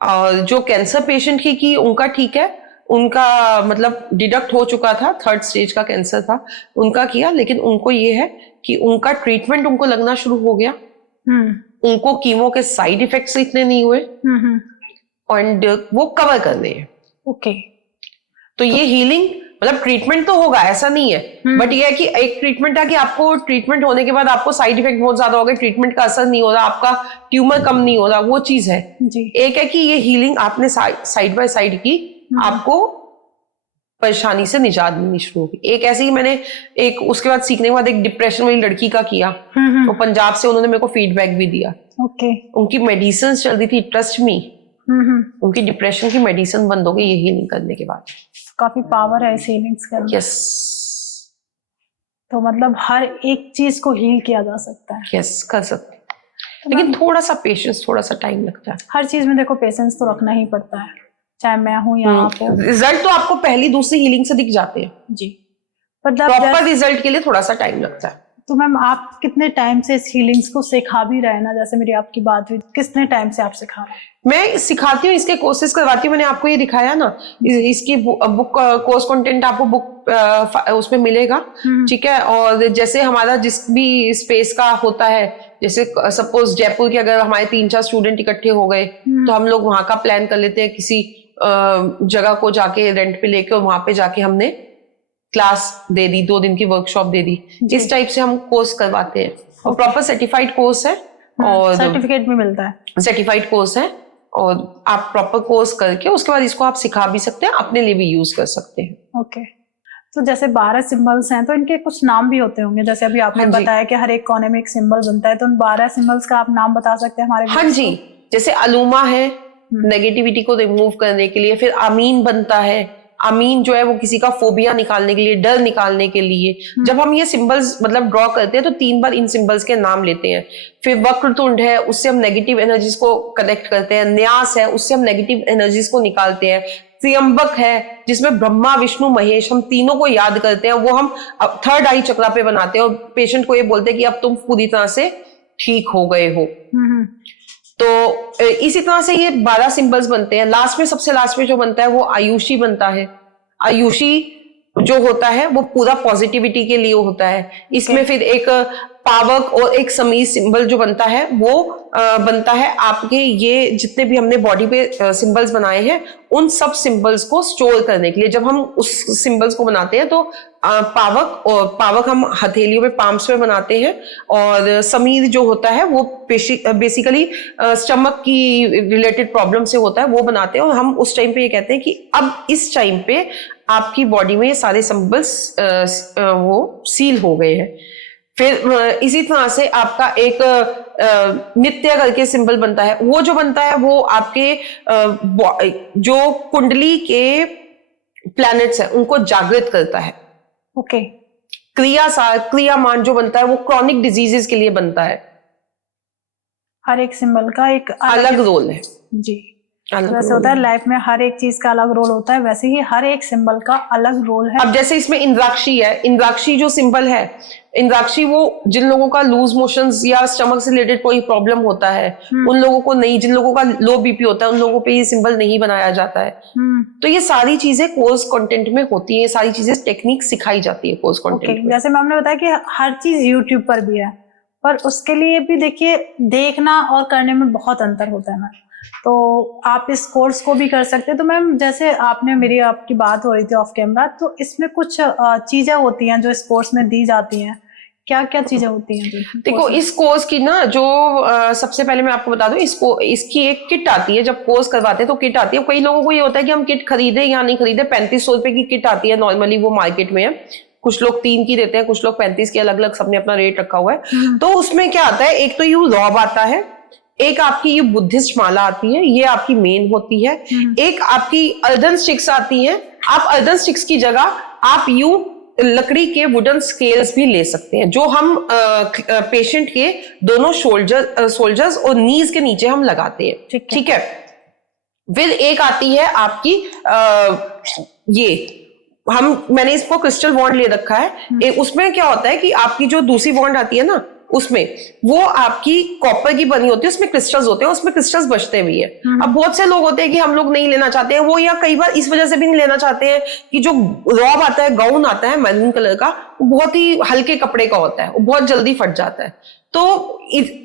और जो कैंसर पेशेंट की उनका ठीक है, उनका मतलब डिडक्ट हो चुका था, 3rd स्टेज का कैंसर था, उनका किया। लेकिन उनको ये है कि उनका ट्रीटमेंट उनको लगना शुरू हो गया, उनको कीमो के साइड इफेक्ट्स इतने नहीं हुए, एंड वो कवर कर रहे हैं। ओके, तो ये हीलिंग मतलब ट्रीटमेंट तो होगा, ऐसा नहीं है, बट ये है कि एक ट्रीटमेंट है कि आपको ट्रीटमेंट होने के बाद आपको साइड इफेक्ट बहुत ज्यादा हो गए, ट्रीटमेंट का असर नहीं हो रहा, आपका ट्यूमर कम नहीं हो रहा, वो चीज है जी। एक है कि ये हीलिंग आपने साइड बाय साइड की, आपको परेशानी से निजात मिलनी शुरू होगी। एक ऐसे ही मैंने एक उसके बाद सीखने के बाद एक डिप्रेशन वाली लड़की का किया, तो पंजाब से उन्होंने मेरे को फीडबैक भी दिया। ओके, उनकी मेडिसिन चल रही थी, ट्रस्ट मी, उनकी डिप्रेशन की मेडिसिन बंद हो गई ये हीलिंग करने के बाद। काफी पावर है इस हीलिंग्स के अंदर। यस, तो मतलब हर एक चीज को हील किया जा सकता है। यस, कर सकते हैं, लेकिन थोड़ा सा पेशेंस, थोड़ा सा टाइम लगता है। हर चीज में देखो पेशेंस तो रखना ही पड़ता है, चाहे मैं हूं या आप हो। रिजल्ट तो आपको पहली दूसरी हीलिंग से दिख जाते हैं जी, मतलब प्रॉपर रिजल्ट के लिए थोड़ा सा टाइम लगता है। तो मैम आप कितने टाइम से इस हीलिंग्स को सिखा भी रहे हैं ना, जैसे मेरी आपकी बात हुई, कितने टाइम से आप सिखा रहे हैं? मैं सिखाती हूँ, इसके कोर्सेज करवाती हूँ। मैंने आपको ये दिखाया ना, इसकी बुक कोर्स कंटेंट आपको बुक उसमें मिलेगा, ठीक है। और जैसे हमारा जिस भी स्पेस का होता है, जैसे सपोज जयपुर के अगर हमारे 3-4 स्टूडेंट इकट्ठे हो गए, तो हम लोग वहां का प्लान कर लेते हैं, किसी जगह को जाके रेंट पे लेके, और वहां पे जाके हमने क्लास दे दी, 2 दिन की वर्कशॉप दे दी। इस टाइप से हम कोर्स करवाते हैं, और प्रॉपर सर्टिफाइड कोर्स है, और सर्टिफिकेट भी मिलता है, सर्टिफाइड कोर्स है, और आप प्रॉपर कोर्स करके उसके बाद इसको आप सिखा भी सकते हैं, अपने लिए भी यूज कर सकते हैं। ओके, तो जैसे 12 सिंबल्स हैं, तो इनके कुछ नाम भी होते होंगे, जैसे अभी आपने बताया कि हर एक कोने में एक सिंबल बनता है, तो उन 12 सिंबल्स का आप नाम बता सकते हैं हमारे? हाँ जी, जैसे अलूमा है नेगेटिविटी को रिमूव करने के लिए, फिर अमीन बनता है, अमीन जो है वो किसी का फोबिया निकालने के लिए, डर निकालने के लिए। जब हम ये सिंबल्स मतलब ड्रॉ करते हैं तो 3 बार इन सिंबल्स के नाम लेते हैं। फिर वक्रतुंड है, उससे हम नेगेटिव एनर्जीज को कनेक्ट करते हैं। न्यास है, उससे हम नेगेटिव एनर्जीज को निकालते हैं। त्र्यंबक है, जिसमें ब्रह्मा विष्णु महेश, हम तीनों को याद करते हैं, वो हम 3rd आई चक्रा पे बनाते हैं, और पेशेंट को ये बोलते हैं कि अब तुम पूरी तरह से ठीक हो गए हो। तो इसी तरह से ये 12 सिंबल्स बनते हैं। लास्ट में, सबसे लास्ट में जो बनता है वो आयुषी बनता है। आयुषी जो होता है वो पूरा पॉजिटिविटी के लिए होता है। इसमें फिर एक पावक और एक समीर सिंबल जो बनता है वो बनता है आपके ये जितने भी हमने बॉडी पे सिंबल्स बनाए हैं उन सब सिंबल्स को स्टोर करने के लिए। जब हम उस सिंबल्स को बनाते हैं तो पावक हम हथेलियों पे, पाम्स पे बनाते हैं, और समीर जो होता है वो बेसिकली स्टमक की रिलेटेड प्रॉब्लम से होता है, वो बनाते हैं। और हम उस टाइम पे ये कहते हैं कि अब इस टाइम पे आपकी बॉडी में ये सारे सिंबल्स वो सील हो गए हैं। फिर इसी तरह से आपका एक नित्य करके सिंबल बनता है। वो जो बनता है वो आपके जो कुंडली के प्लैनेट्स हैं उनको जागृत करता है। ओके। क्रियामान जो बनता है वो क्रॉनिक डिजीजेस के लिए बनता है। हर एक सिंबल का एक अलग रोल है जी। वैसे होता है लाइफ में हर एक चीज का अलग रोल होता है, वैसे ही हर एक सिंबल का अलग रोल है। अब जैसे इसमें इंद्राक्षी है, इंद्राक्षी जो सिंबल है, इंद्राक्षी वो जिन लोगों का लूज मोशंस या स्टमक से रिलेटेड कोई प्रॉब्लम होता है उन लोगों को नहीं, जिन लोगों का लो बीपी होता है उन लोगों पे ये सिंबल नहीं बनाया जाता है। तो ये सारी चीजें कोर्स कंटेंट में होती है, सारी चीजें टेक्निक सिखाई जाती है कोर्स कंटेंट में। जैसे मैम ने बताया कि हर चीज यूट्यूब पर भी है, पर उसके लिए भी देखिए देखना और करने में बहुत अंतर होता है मैम। तो आप इस कोर्स को भी कर सकते हैं। तो मैम जैसे आपकी बात हो रही थी ऑफ कैमरा, तो इसमें कुछ चीजें होती हैं जो इस कोर्स में दी जाती हैं, क्या क्या चीजें होती हैं? देखो इस कोर्स की ना जो सबसे पहले मैं आपको बता दूं, इसकी एक किट आती है। जब कोर्स करवाते हैं तो किट आती है। कई लोगों को ये होता है कि हम किट खरीदे या नहीं खरीदे। 3500 रुपए की किट आती है नॉर्मली, वो मार्केट में है। कुछ लोग 3 की देते हैं, कुछ लोग 35 की, अलग अलग सबने अपना रेट रखा हुआ है। तो उसमें क्या आता है, एक तो यू रॉब आता है, एक आपकी ये बुद्धिस्ट माला आती है, ये आपकी मेन होती है। एक आपकी अर्दन स्टिक्स आती है। आप अर्दन स्टिक्स की जगह आप लकड़ी के वुडन स्केल्स भी ले सकते हैं, जो हम पेशेंट के दोनों शोल्डर्स और नीज के नीचे हम लगाते हैं। ठीक है। फिर एक आती है आपकी मैंने इसको क्रिस्टल वॉन्ड ले रखा है। उसमें क्या होता है कि आपकी जो दूसरी वॉन्ड आती है ना, उसमें वो आपकी कॉपर की बनी होती है, उसमें क्रिस्टल्स होते हैं, उसमें क्रिस्टल्स बचते भी है। अब बहुत से लोग होते हैं कि हम लोग नहीं लेना चाहते हैं वो, या कई बार इस वजह से भी नहीं लेना चाहते हैं कि जो रॉब आता है, गाउन आता है मैरून कलर का, वो बहुत ही हल्के कपड़े का होता है, वो बहुत जल्दी फट जाता है। तो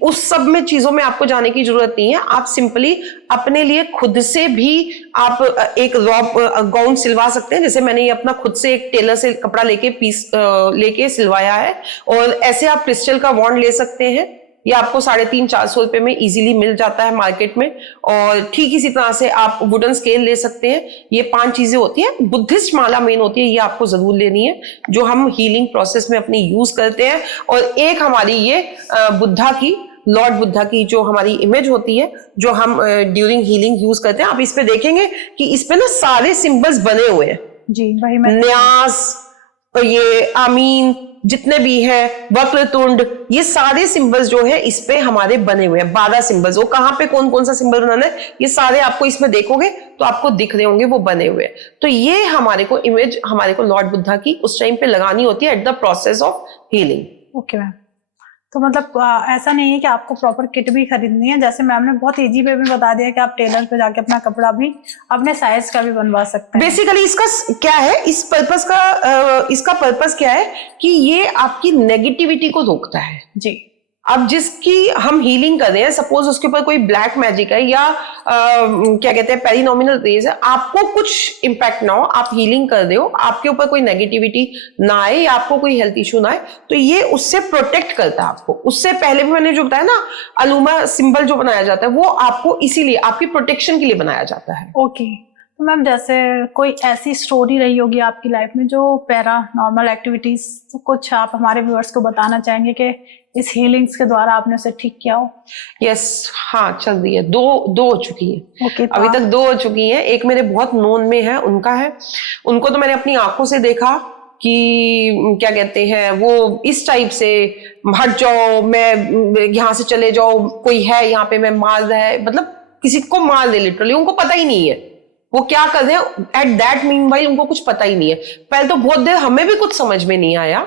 उस सब में चीजों में आपको जाने की जरूरत नहीं है। आप सिंपली अपने लिए खुद से भी आप एक रॉब गाउन सिलवा सकते हैं। जैसे मैंने ये अपना खुद से एक टेलर से कपड़ा लेके सिलवाया है। और ऐसे आप क्रिस्टल का वॉन्ड ले सकते हैं, ये आपको 350-400 रुपए में इजीली मिल जाता है मार्केट में। और ठीक इसी तरह से आप वुडन स्केल ले सकते हैं। ये 5 चीजें होती हैं। बुद्धिस्ट माला मेन होती है, ये आपको जरूर लेनी है, जो हम हीलिंग प्रोसेस में अपनी यूज करते हैं। और एक हमारी ये बुद्धा की, लॉर्ड बुद्धा की जो हमारी इमेज होती है, जो हम ड्यूरिंग हीलिंग यूज करते हैं। आप इस पे देखेंगे कि इस पे ना सारे सिंबल्स बने हुए हैं जी, वही मैं न्यास, ये आमीन, जितने भी है वक्रतुंड, ये सारे सिंबल्स जो है इस पे हमारे बने हुए हैं। 12 सिंबल्स। वो कहाँ पे कौन कौन सा सिंबल बनाना है ये सारे आपको इसमें देखोगे तो आपको दिख रहे होंगे, वो बने हुए हैं। तो ये हमारे को इमेज हमारे को लॉर्ड बुद्धा की उस टाइम पे लगानी होती है at the process of healing. Okay ma'am. तो मतलब ऐसा नहीं है कि आपको प्रॉपर किट भी खरीदनी है, जैसे मैम ने बहुत इजी वे में बता दिया कि आप टेलर पे जाके अपना कपड़ा भी अपने साइज का भी बनवा सकते हैं। बेसिकली इसका क्या है, इसका पर्पस क्या है कि ये आपकी नेगेटिविटी को रोकता है जी। अब जिसकी हम हीलिंग कर रहे हैं, सपोज उसके ऊपर कोई ब्लैक मैजिक है या क्या कहते हैं पेरिनोमिनल रेज है, आपको कुछ इंपैक्ट ना हो, आप हीलिंग कर रहे हो, आपके ऊपर कोई नेगेटिविटी ना आए या आपको कोई हेल्थ इशू ना आए, तो ये उससे प्रोटेक्ट करता है आपको। उससे पहले भी मैंने जो बताया ना, अलुमा सिंबल जो बनाया जाता है वो आपको इसीलिए आपकी प्रोटेक्शन के लिए बनाया जाता है। ओके। तो मैम जैसे कोई ऐसी स्टोरी रही होगी आपकी लाइफ में जो पैरा नॉर्मल एक्टिविटीज, तो कुछ आप हमारे व्यूअर्स को बताना चाहेंगे कि इस हीलिंग्स के द्वारा आपने उसे ठीक किया हो? यस, हाँ, चल रही है। दो हो चुकी है। ओके। अभी तक 2 हो चुकी हैं। एक मेरे बहुत नोन में है, उनका है, उनको तो मैंने अपनी आंखों से देखा कि क्या कहते हैं वो इस टाइप से हट जाओ, मैं यहाँ से चले जाओ, कोई है यहाँ पे, मैं मार रहा है, मतलब किसी को मार दे लिटरली। उनको पता ही नहीं है वो क्या कर रहे हैं एट दैट मीनवाइल, उनको कुछ पता ही नहीं है। पहले तो बहुत देर हमें भी कुछ समझ में नहीं आया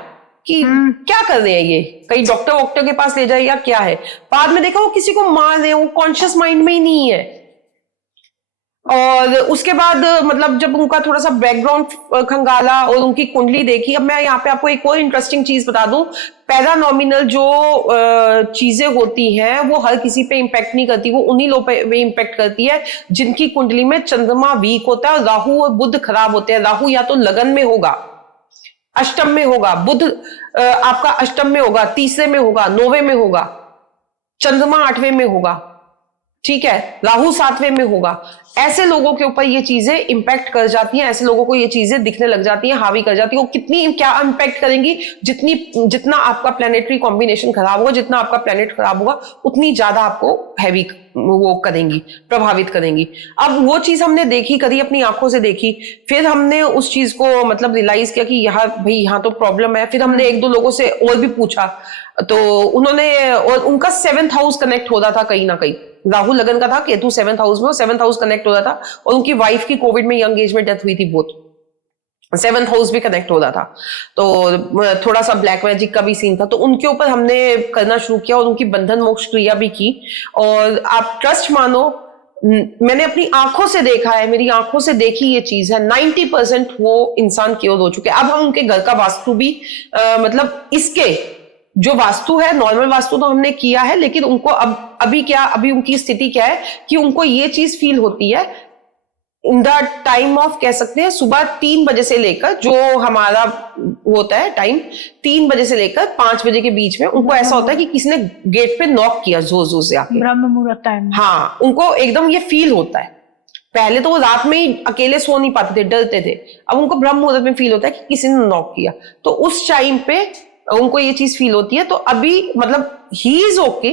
कि क्या कर रहे हैं ये, कहीं डॉक्टर के पास ले जाए या क्या है। बाद में देखा वो किसी को मार रहे हैं, वो कॉन्शियस माइंड में ही नहीं है। और उसके बाद मतलब जब उनका थोड़ा सा बैकग्राउंड खंगाला और उनकी कुंडली देखी। अब मैं यहाँ पे आपको एक और इंटरेस्टिंग चीज बता दूं, पैरानॉमिनल जो चीजें होती हैं वो हर किसी पे इम्पैक्ट नहीं करती, वो उन्हीं लोगों पे इम्पैक्ट करती है जिनकी कुंडली में चंद्रमा वीक होता है और राहु और बुध खराब होते हैं। राहु या तो लगन में होगा, अष्टम में होगा, बुध आपका अष्टम में होगा, तीसरे में होगा, 9वें में होगा, चंद्रमा 8वें में होगा। ठीक है, राहु 7वें में होगा, ऐसे लोगों के ऊपर ये चीजें इंपैक्ट कर जाती हैं, ऐसे लोगों को ये चीजें दिखने लग जाती हैं, हावी कर जाती हैं। वो कितनी क्या इंपैक्ट करेंगी, जितना आपका प्लैनेटरी कॉम्बिनेशन खराब होगा, जितना आपका प्लैनेट खराब होगा, उतनी ज्यादा आपको हैवी वो करेंगी, प्रभावित करेंगी। अब वो चीज हमने देखी, कभी अपनी आंखों से देखी, फिर हमने उस चीज को मतलब रियलाइज किया कि यहाँ तो प्रॉब्लम है। फिर हमने 1-2 लोगों से और भी पूछा, तो उन्होंने, और उनका 7th हाउस कनेक्ट हो रहा था कहीं ना कहीं, राहु लगन का था, केतु 7th हाउस में, 7th हाउस कनेक्ट हो रहा था, और उनकी वाइफ की कोविड में यंग एज में डेथ हुई थी, बहुत 7th हाउस भी कनेक्ट हो रहा था, तो थोड़ा सा ब्लैक मैजिक का भी सीन था। तो उनके ऊपर हमने करना शुरू किया और उनकी बंधन मोक्ष क्रिया भी की। और आप ट्रस्ट मानो, मैंने अपनी आंखों से देखा है, मेरी आंखों से देखी ये चीज है, 90% वो इंसान क्योर हो चुके हैं। अब हम उनके घर का वास्तु भी मतलब इसके जो वास्तु है, नॉर्मल वास्तु तो हमने किया है, लेकिन उनको अभी उनकी स्थिति क्या है कि उनको ये चीज फील होती है इन द टाइम ऑफ, कह सकते हैं सुबह 3 बजे से लेकर, जो हमारा होता है टाइम 3 बजे से लेकर 5 बजे के बीच में, उनको ऐसा होता है कि किसी ने गेट पे नॉक किया जोर जोर से आके, ब्रह्म मुहूर्त टाइम। हाँ, उनको एकदम ये फील होता है। पहले तो वो रात में ही अकेले सो नहीं पाते थे, डरते थे, अब उनको ब्रह्म मुहूर्त में फील होता है कि किसी ने नॉक किया, तो उस टाइम पे उनको ये चीज फील होती है। तो अभी मतलब ही इज ओके,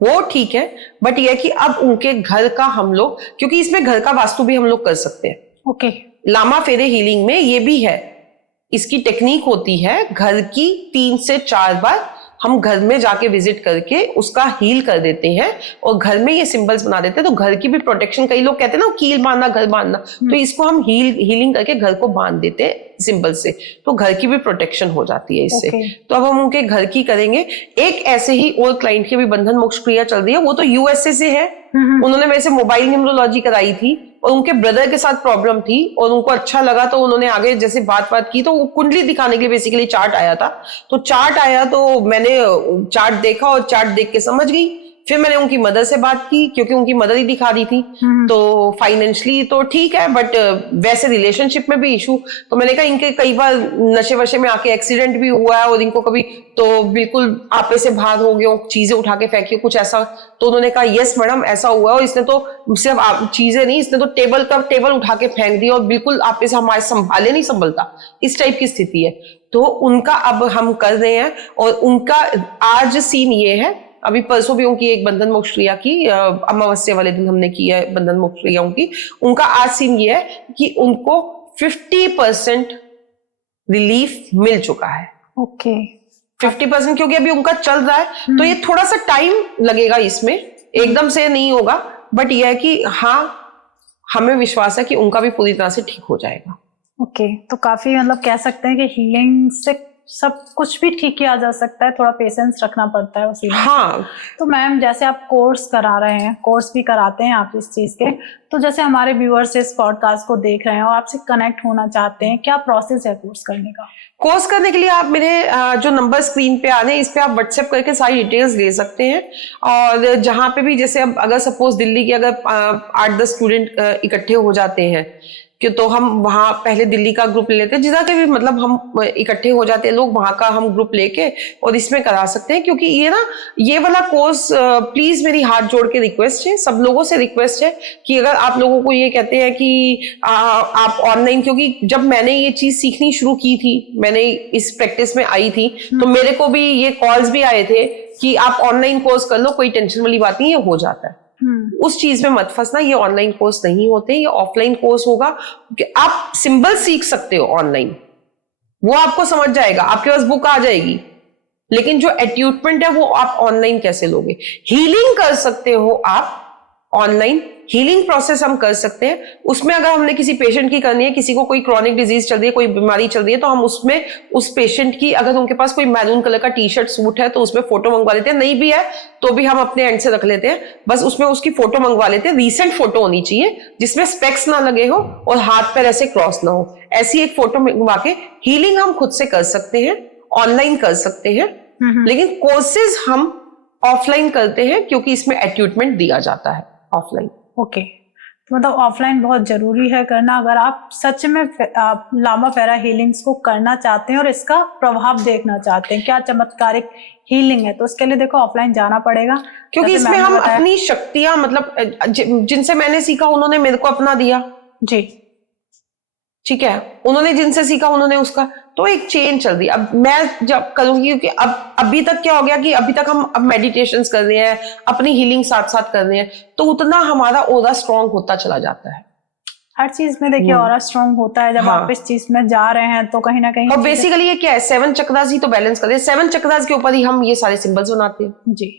वो ठीक है, बट ये कि अब उनके घर का हम लोग, क्योंकि इसमें घर का वास्तु भी हम लोग कर सकते हैं। ओके। लामा फेरे हीलिंग में ये भी है, इसकी टेक्निक होती है, घर की 3 से 4 बार हम घर में जाके विजिट करके उसका हील कर देते हैं और घर में ये सिंबल्स बना देते हैं, तो घर की भी प्रोटेक्शन, कई लोग कहते हैं ना कील बांधना, घर बांधना, तो इसको हम हीलिंग करके घर को बांध देते हैं सिंबल से, तो घर की भी प्रोटेक्शन हो जाती है इससे। तो अब हम उनके घर की करेंगे। एक ऐसे ही और क्लाइंट की भी बंधन मोक्ष क्रिया चल रही है, वो तो यूएसए से है, उन्होंने मेरे से मोबाइल न्यूमरोलॉजी कराई थी और उनके ब्रदर के साथ प्रॉब्लम थी और उनको अच्छा लगा, तो उन्होंने आगे जैसे बात की, तो कुंडली दिखाने के लिए बेसिकली चार्ट आया था, तो चार्ट आया तो मैंने चार्ट देखा और चार्ट देख के समझ गई। फिर मैंने उनकी मदर से बात की, क्योंकि उनकी मदर ही दिखा दी थी, तो फाइनेंशियली तो ठीक है, बट वैसे रिलेशनशिप में भी इशू, तो मैंने कहा इनके कई बार नशे वशे में आके एक्सीडेंट भी हुआ है और इनको कभी तो बिल्कुल आपे से बाहर हो गए, चीजें उठा के फेंकी, कुछ ऐसा। तो उन्होंने कहा यस मैडम ऐसा हुआ है, और इसने तो सिर्फ चीजें नहीं, इसने तो टेबल उठा के फेंक दिया और बिल्कुल आपे से हमारे संभाले नहीं संभलता, इस टाइप की स्थिति है। तो उनका अब हम कर रहे हैं, और उनका आज सीन ये है, अभी परसों भी उनकी एक बंधन मोक्ष क्रिया की, अमावस्या वाले दिन हमने किया है बंधन मोक्ष क्रिया उनकी। उनका आज सीन ये है कि उनको 50% रिलीफ मिल चुका है। ओके। 50%, क्योंकि अभी उनका चल रहा है, तो ये थोड़ा सा टाइम लगेगा, इसमें एकदम से नहीं होगा, बट यह है कि हाँ, हमें विश्वास है कि उनका भी पूरी तरह से ठीक हो जाएगा। ओके, तो काफी मतलब कह सकते हैं कि हीलिंग से सब कुछ भी ठीक किया जा सकता है, थोड़ा पेशेंस रखना पड़ता है उसी में। हाँ। तो मैम जैसे आप कोर्स करा रहे हैं, कोर्स भी कराते हैं आप इस चीज के, तो जैसे हमारे व्यूअर्स इस पॉडकास्ट को देख रहे हैं और आपसे कनेक्ट होना चाहते हैं, क्या प्रोसेस है कोर्स करने का? कोर्स करने के लिए आप मेरे जो नंबर स्क्रीन पे आ रहे हैं, इस पे आप व्हाट्सएप करके सारी डिटेल्स ले सकते हैं। और जहां पे भी, जैसे अब अगर सपोज दिल्ली के अगर 8-10 स्टूडेंट इकट्ठे हो जाते हैं, कि तो हम वहाँ पहले दिल्ली का ग्रुप ले लेते हैं, जिधर के भी मतलब हम इकट्ठे हो जाते हैं लोग, वहाँ का हम ग्रुप लेके और इसमें करा सकते हैं। क्योंकि ये वाला कोर्स, प्लीज मेरी हाथ जोड़ के रिक्वेस्ट है, सब लोगों से रिक्वेस्ट है कि अगर आप लोगों को ये कहते हैं कि आप ऑनलाइन, क्योंकि जब मैंने ये चीज सीखनी शुरू की थी, मैंने इस प्रैक्टिस में आई थी, तो मेरे को भी ये कॉल्स भी आए थे कि आप ऑनलाइन कोर्स कर लो, कोई टेंशन वाली बात नहीं, ये हो जाता है। उस चीज में मत फंसना, ये ऑनलाइन कोर्स नहीं होते, ये ऑफलाइन कोर्स होगा। आप सिंबल सीख सकते हो ऑनलाइन, वो आपको समझ जाएगा, आपके पास बुक आ जाएगी, लेकिन जो एट्यूटमेंट है वो आप ऑनलाइन कैसे लोगे। हीलिंग कर सकते हो आप ऑनलाइन, हीलिंग प्रोसेस हम कर सकते हैं। उसमें अगर हमने किसी पेशेंट की करनी है, किसी को कोई क्रॉनिक डिजीज चल रही है, कोई बीमारी चल रही है, तो हम उसमें उस पेशेंट की, अगर उनके पास कोई मैरून कलर का टी शर्ट सूट है तो उसमें फोटो मंगवा लेते हैं, नहीं भी है तो भी हम अपने एंड से रख लेते हैं, बस उसमें उसकी फोटो मंगवा लेते हैं। रीसेंट फोटो होनी चाहिए जिसमें स्पेक्स ना लगे हो और हाथ पैर ऐसे क्रॉस ना हो, ऐसी एक फोटो मंगवा के हीलिंग हम खुद से कर सकते हैं, ऑनलाइन कर सकते हैं। लेकिन कोर्सेज हम ऑफलाइन करते हैं, क्योंकि इसमें एट्यूटमेंट दिया जाता है ऑफलाइन। ओके, तो मतलब ऑफलाइन बहुत जरूरी है करना, अगर आप सच में आप लामा फेरा हीलिंग्स को करना चाहते हैं और इसका प्रभाव देखना चाहते हैं, क्या चमत्कारिक हीलिंग है, तो उसके लिए देखो ऑफलाइन जाना पड़ेगा। क्योंकि इसमें हम अपनी शक्तियां, मतलब जिनसे मैंने सीखा उन्होंने मेरे को अपना दिया जी, ठीक है, उन्होंने जिनसे सीखा उन्होंने उसका, तो एक चेन चल रही। अब मैं जब करूंगी, क्योंकि अभी तक क्या हो गया कि अभी तक हम अब मेडिटेशंस कर रहे हैं, अपनी हीलिंग साथ साथ कर रहे हैं, तो उतना हमारा ऑरा स्ट्रांग होता चला जाता है। हर चीज में देखिए ऑरा स्ट्रांग होता है जब आप इस चीज में जा रहे हैं, तो कहीं ना कहीं। और बेसिकली ये क्या है, 7 चक्रास ही तो बैलेंस करते हैं, 7 चक्रास के ऊपर ही हम ये सारे सिंबल्स बनाते हैं। जी,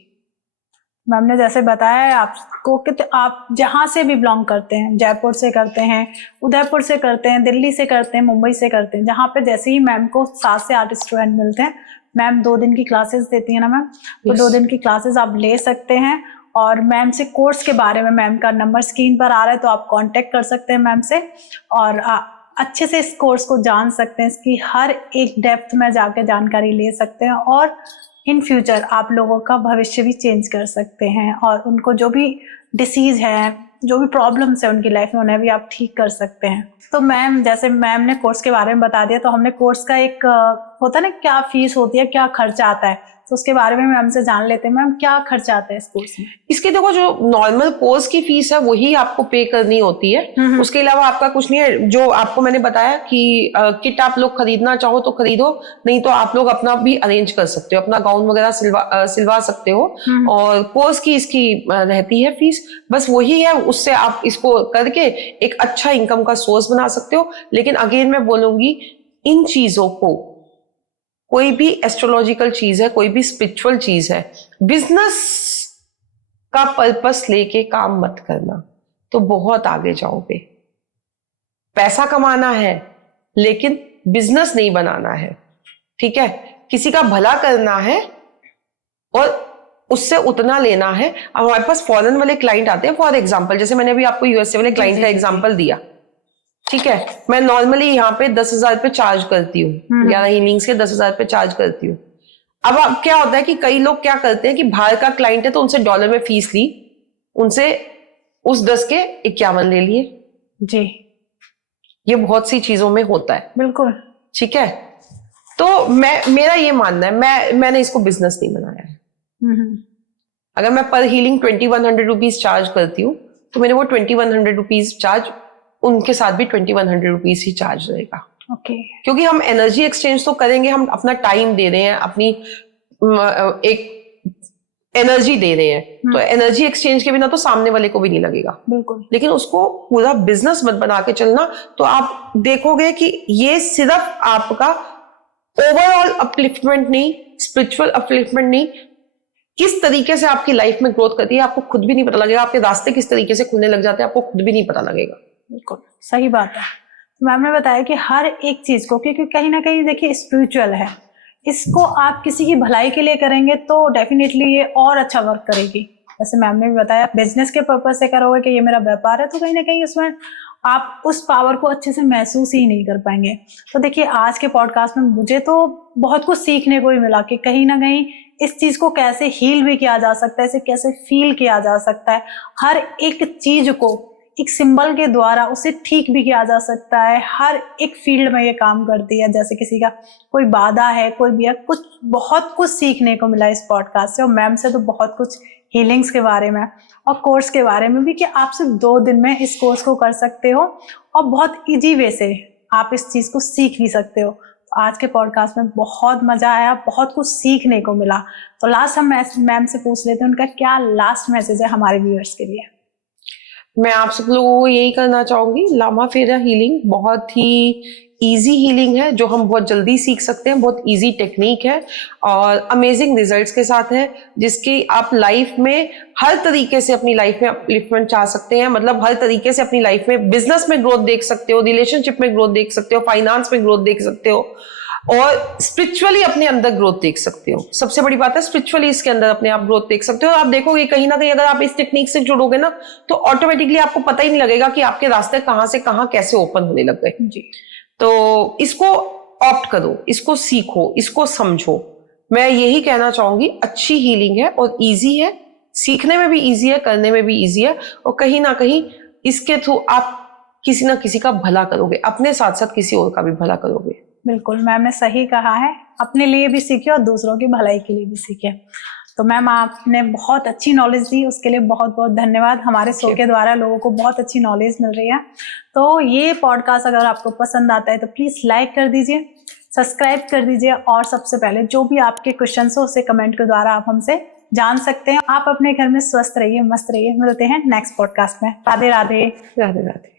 मैम ने जैसे बताया है आपको कि आप जहां से भी बिलोंग करते हैं, जयपुर से करते हैं, उदयपुर से करते हैं, दिल्ली से करते हैं, मुंबई से करते हैं, जहां पे जैसे ही मैम को 7 से 8 स्टूडेंट मिलते हैं, मैम 2 दिन की क्लासेस देती है ना मैम, तो 2 दिन की क्लासेस आप ले सकते हैं। और मैम से कोर्स के बारे में, मैम का नंबर स्क्रीन पर आ रहा है, तो आप कांटेक्ट कर सकते हैं मैम से, और अच्छे से इस कोर्स को जान सकते हैं, इसकी हर एक डेप्थ में जाके जानकारी ले सकते हैं, और इन फ्यूचर आप लोगों का भविष्य भी चेंज कर सकते हैं, और उनको जो भी डिसीज है, जो भी प्रॉब्लम्स है उनकी लाइफ में, उन्हें भी आप ठीक कर सकते हैं। तो मैम, जैसे मैम ने कोर्स के बारे में बता दिया, तो हमने कोर्स का एक होता है ना, क्या फीस होती है, क्या खर्चा आता है, तो उसके बारे में मैम से जान लेते हैं। मैम, क्या खर्चा आता है इस कोर्स में? इसके देखो, जो नॉर्मल कोर्स की फीस है वही आपको पे करनी होती है, उसके अलावा आपका कुछ नहीं है। जो आपको मैंने बताया कि किट आप लोग खरीदना चाहो तो खरीदो, नहीं तो आप लोग अपना भी अरेंज कर सकते हो, अपना गाउन वगैरह सिलवा सकते हो, और कोर्स की इसकी रहती है फीस, बस वही है। उससे आप इसको करके एक अच्छा इनकम का सोर्स बना सकते हो। लेकिन अगेन मैं बोलूंगी, इन चीजों को, कोई भी एस्ट्रोलॉजिकल चीज है, कोई भी स्पिरिचुअल चीज है, बिजनेस का पर्पस लेके काम मत करना, तो बहुत आगे जाओगे। पैसा कमाना है लेकिन बिजनेस नहीं बनाना है, ठीक है? किसी का भला करना है और उससे उतना लेना है। अब हमारे पास फॉरेन वाले क्लाइंट आते हैं, फॉर एग्जाम्पल, जैसे मैंने अभी आपको यूएसए वाले क्लाइंट का एग्जाम्पल दिया, ठीक है? मैं नॉर्मली यहाँ पे 10,000 पे चार्ज करती हूँ, 11 हीलिंग्स के 10,000 पे चार्ज करती हूँ। अब क्या होता है कि कई लोग क्या करते हैं कि बाहर का क्लाइंट है तो उनसे डॉलर में फीस ली, उनसे उस 10 के 51 ले लिए। जी, ये बहुत सी चीजों में होता है। बिल्कुल, ठीक है? तो मेरा ये मानना है, मैंने इसको बिजनेस नहीं बनाया है। अगर मैं पर हीलिंग 2100 रुपीज चार्ज करती हूँ, तो मैंने वो 2100 रुपीज चार्ज, उनके साथ भी 2100 रुपीज ही चार्ज रहेगा। ओके, क्योंकि हम एनर्जी एक्सचेंज तो करेंगे, हम अपना टाइम दे रहे हैं, अपनी एक एनर्जी दे रहे हैं, तो एनर्जी एक्सचेंज के बिना तो सामने वाले को भी नहीं लगेगा। बिल्कुल। लेकिन उसको पूरा बिजनेस मत बना के चलना, तो आप देखोगे कि ये सिर्फ आपका ओवरऑल अपलिफ्टमेंट नहीं, स्पिरिचुअल अपलिफ्टमेंट नहीं, किस तरीके से आपकी लाइफ में ग्रोथ करती है आपको खुद भी नहीं पता लगेगा। आपके रास्ते किस तरीके से खुलने लग जाते हैं आपको खुद भी नहीं पता लगेगा। बिल्कुल सही बात है। मैम ने बताया कि हर एक चीज को, क्योंकि कहीं ना कहीं देखिए स्पिरिचुअल है, इसको आप किसी की भलाई के लिए करेंगे तो डेफिनेटली ये और अच्छा वर्क करेगी। जैसे मैम ने भी बताया, बिजनेस के पर्पज से करोगे कि ये मेरा व्यापार है, तो कहीं ना कहीं उसमें आप उस पावर को अच्छे से महसूस ही नहीं कर पाएंगे। तो देखिए आज के पॉडकास्ट में मुझे तो बहुत कुछ सीखने को ही मिला कि कहीं ना कहीं इस चीज को कैसे हील भी किया जा सकता है, इसे कैसे फील किया जा सकता है, हर एक चीज को एक सिंबल के द्वारा उसे ठीक भी किया जा सकता है। हर एक फील्ड में ये काम करती है। जैसे किसी का कोई बाधा है, कोई भी है, कुछ बहुत कुछ सीखने को मिला इस पॉडकास्ट से, और मैम से तो बहुत कुछ हीलिंग्स के बारे में और कोर्स के बारे में भी, कि आप सिर्फ 2 दिन में इस कोर्स को कर सकते हो और बहुत इजी वे से आप इस चीज को सीख भी सकते हो। तो आज के पॉडकास्ट में बहुत मजा आया, बहुत कुछ सीखने को मिला। तो लास्ट हम मैम से पूछ लेते हैं, उनका क्या लास्ट मैसेज है हमारे व्यूअर्स के लिए? मैं आप सब लोगों को यही करना चाहूंगी, लामा फेरा हीलिंग बहुत ही इजी हीलिंग है जो हम बहुत जल्दी सीख सकते हैं। बहुत इजी टेक्निक है और अमेजिंग रिजल्ट्स के साथ है, जिसकी आप लाइफ में हर तरीके से अपनी लाइफ में अपलिफ्टमेंट चाह सकते हैं। मतलब हर तरीके से अपनी लाइफ में, बिजनेस में ग्रोथ देख सकते हो, रिलेशनशिप में ग्रोथ देख सकते हो, फाइनेंस में ग्रोथ देख सकते हो, और स्पिरिचुअली अपने अंदर ग्रोथ देख सकते हो। सबसे बड़ी बात है, स्पिरिचुअली इसके अंदर अपने आप ग्रोथ देख सकते हो। आप देखोगे कहीं ना कहीं अगर आप इस टेक्निक से जुड़ोगे ना, तो ऑटोमेटिकली आपको पता ही नहीं लगेगा कि आपके रास्ते कहाँ से कहाँ कैसे ओपन होने लग गए जी। तो इसको ऑप्ट करो, इसको सीखो, इसको समझो। मैं यही कहना चाहूंगी, अच्छी हीलिंग है और इजी है, सीखने में भी इजी है, करने में भी इजी है, और कहीं ना कहीं इसके थ्रू आप किसी ना किसी का भला करोगे, अपने साथ साथ किसी और का भी भला करोगे। बिल्कुल मैम ने सही कहा है, अपने लिए भी सीखे और दूसरों की भलाई के लिए भी सीखे। तो मैम आपने बहुत अच्छी नॉलेज दी, उसके लिए बहुत बहुत धन्यवाद। हमारे शो के द्वारा लोगों को बहुत अच्छी नॉलेज मिल रही है। तो ये पॉडकास्ट अगर आपको पसंद आता है तो प्लीज लाइक कर दीजिए, सब्सक्राइब कर दीजिए, और सबसे पहले जो भी आपके क्वेश्चन हो उसे कमेंट के द्वारा आप हमसे जान सकते हैं। आप अपने घर में स्वस्थ रहिए, मस्त रहिए। मिलते हैं नेक्स्ट पॉडकास्ट में। राधे राधे। राधे राधे।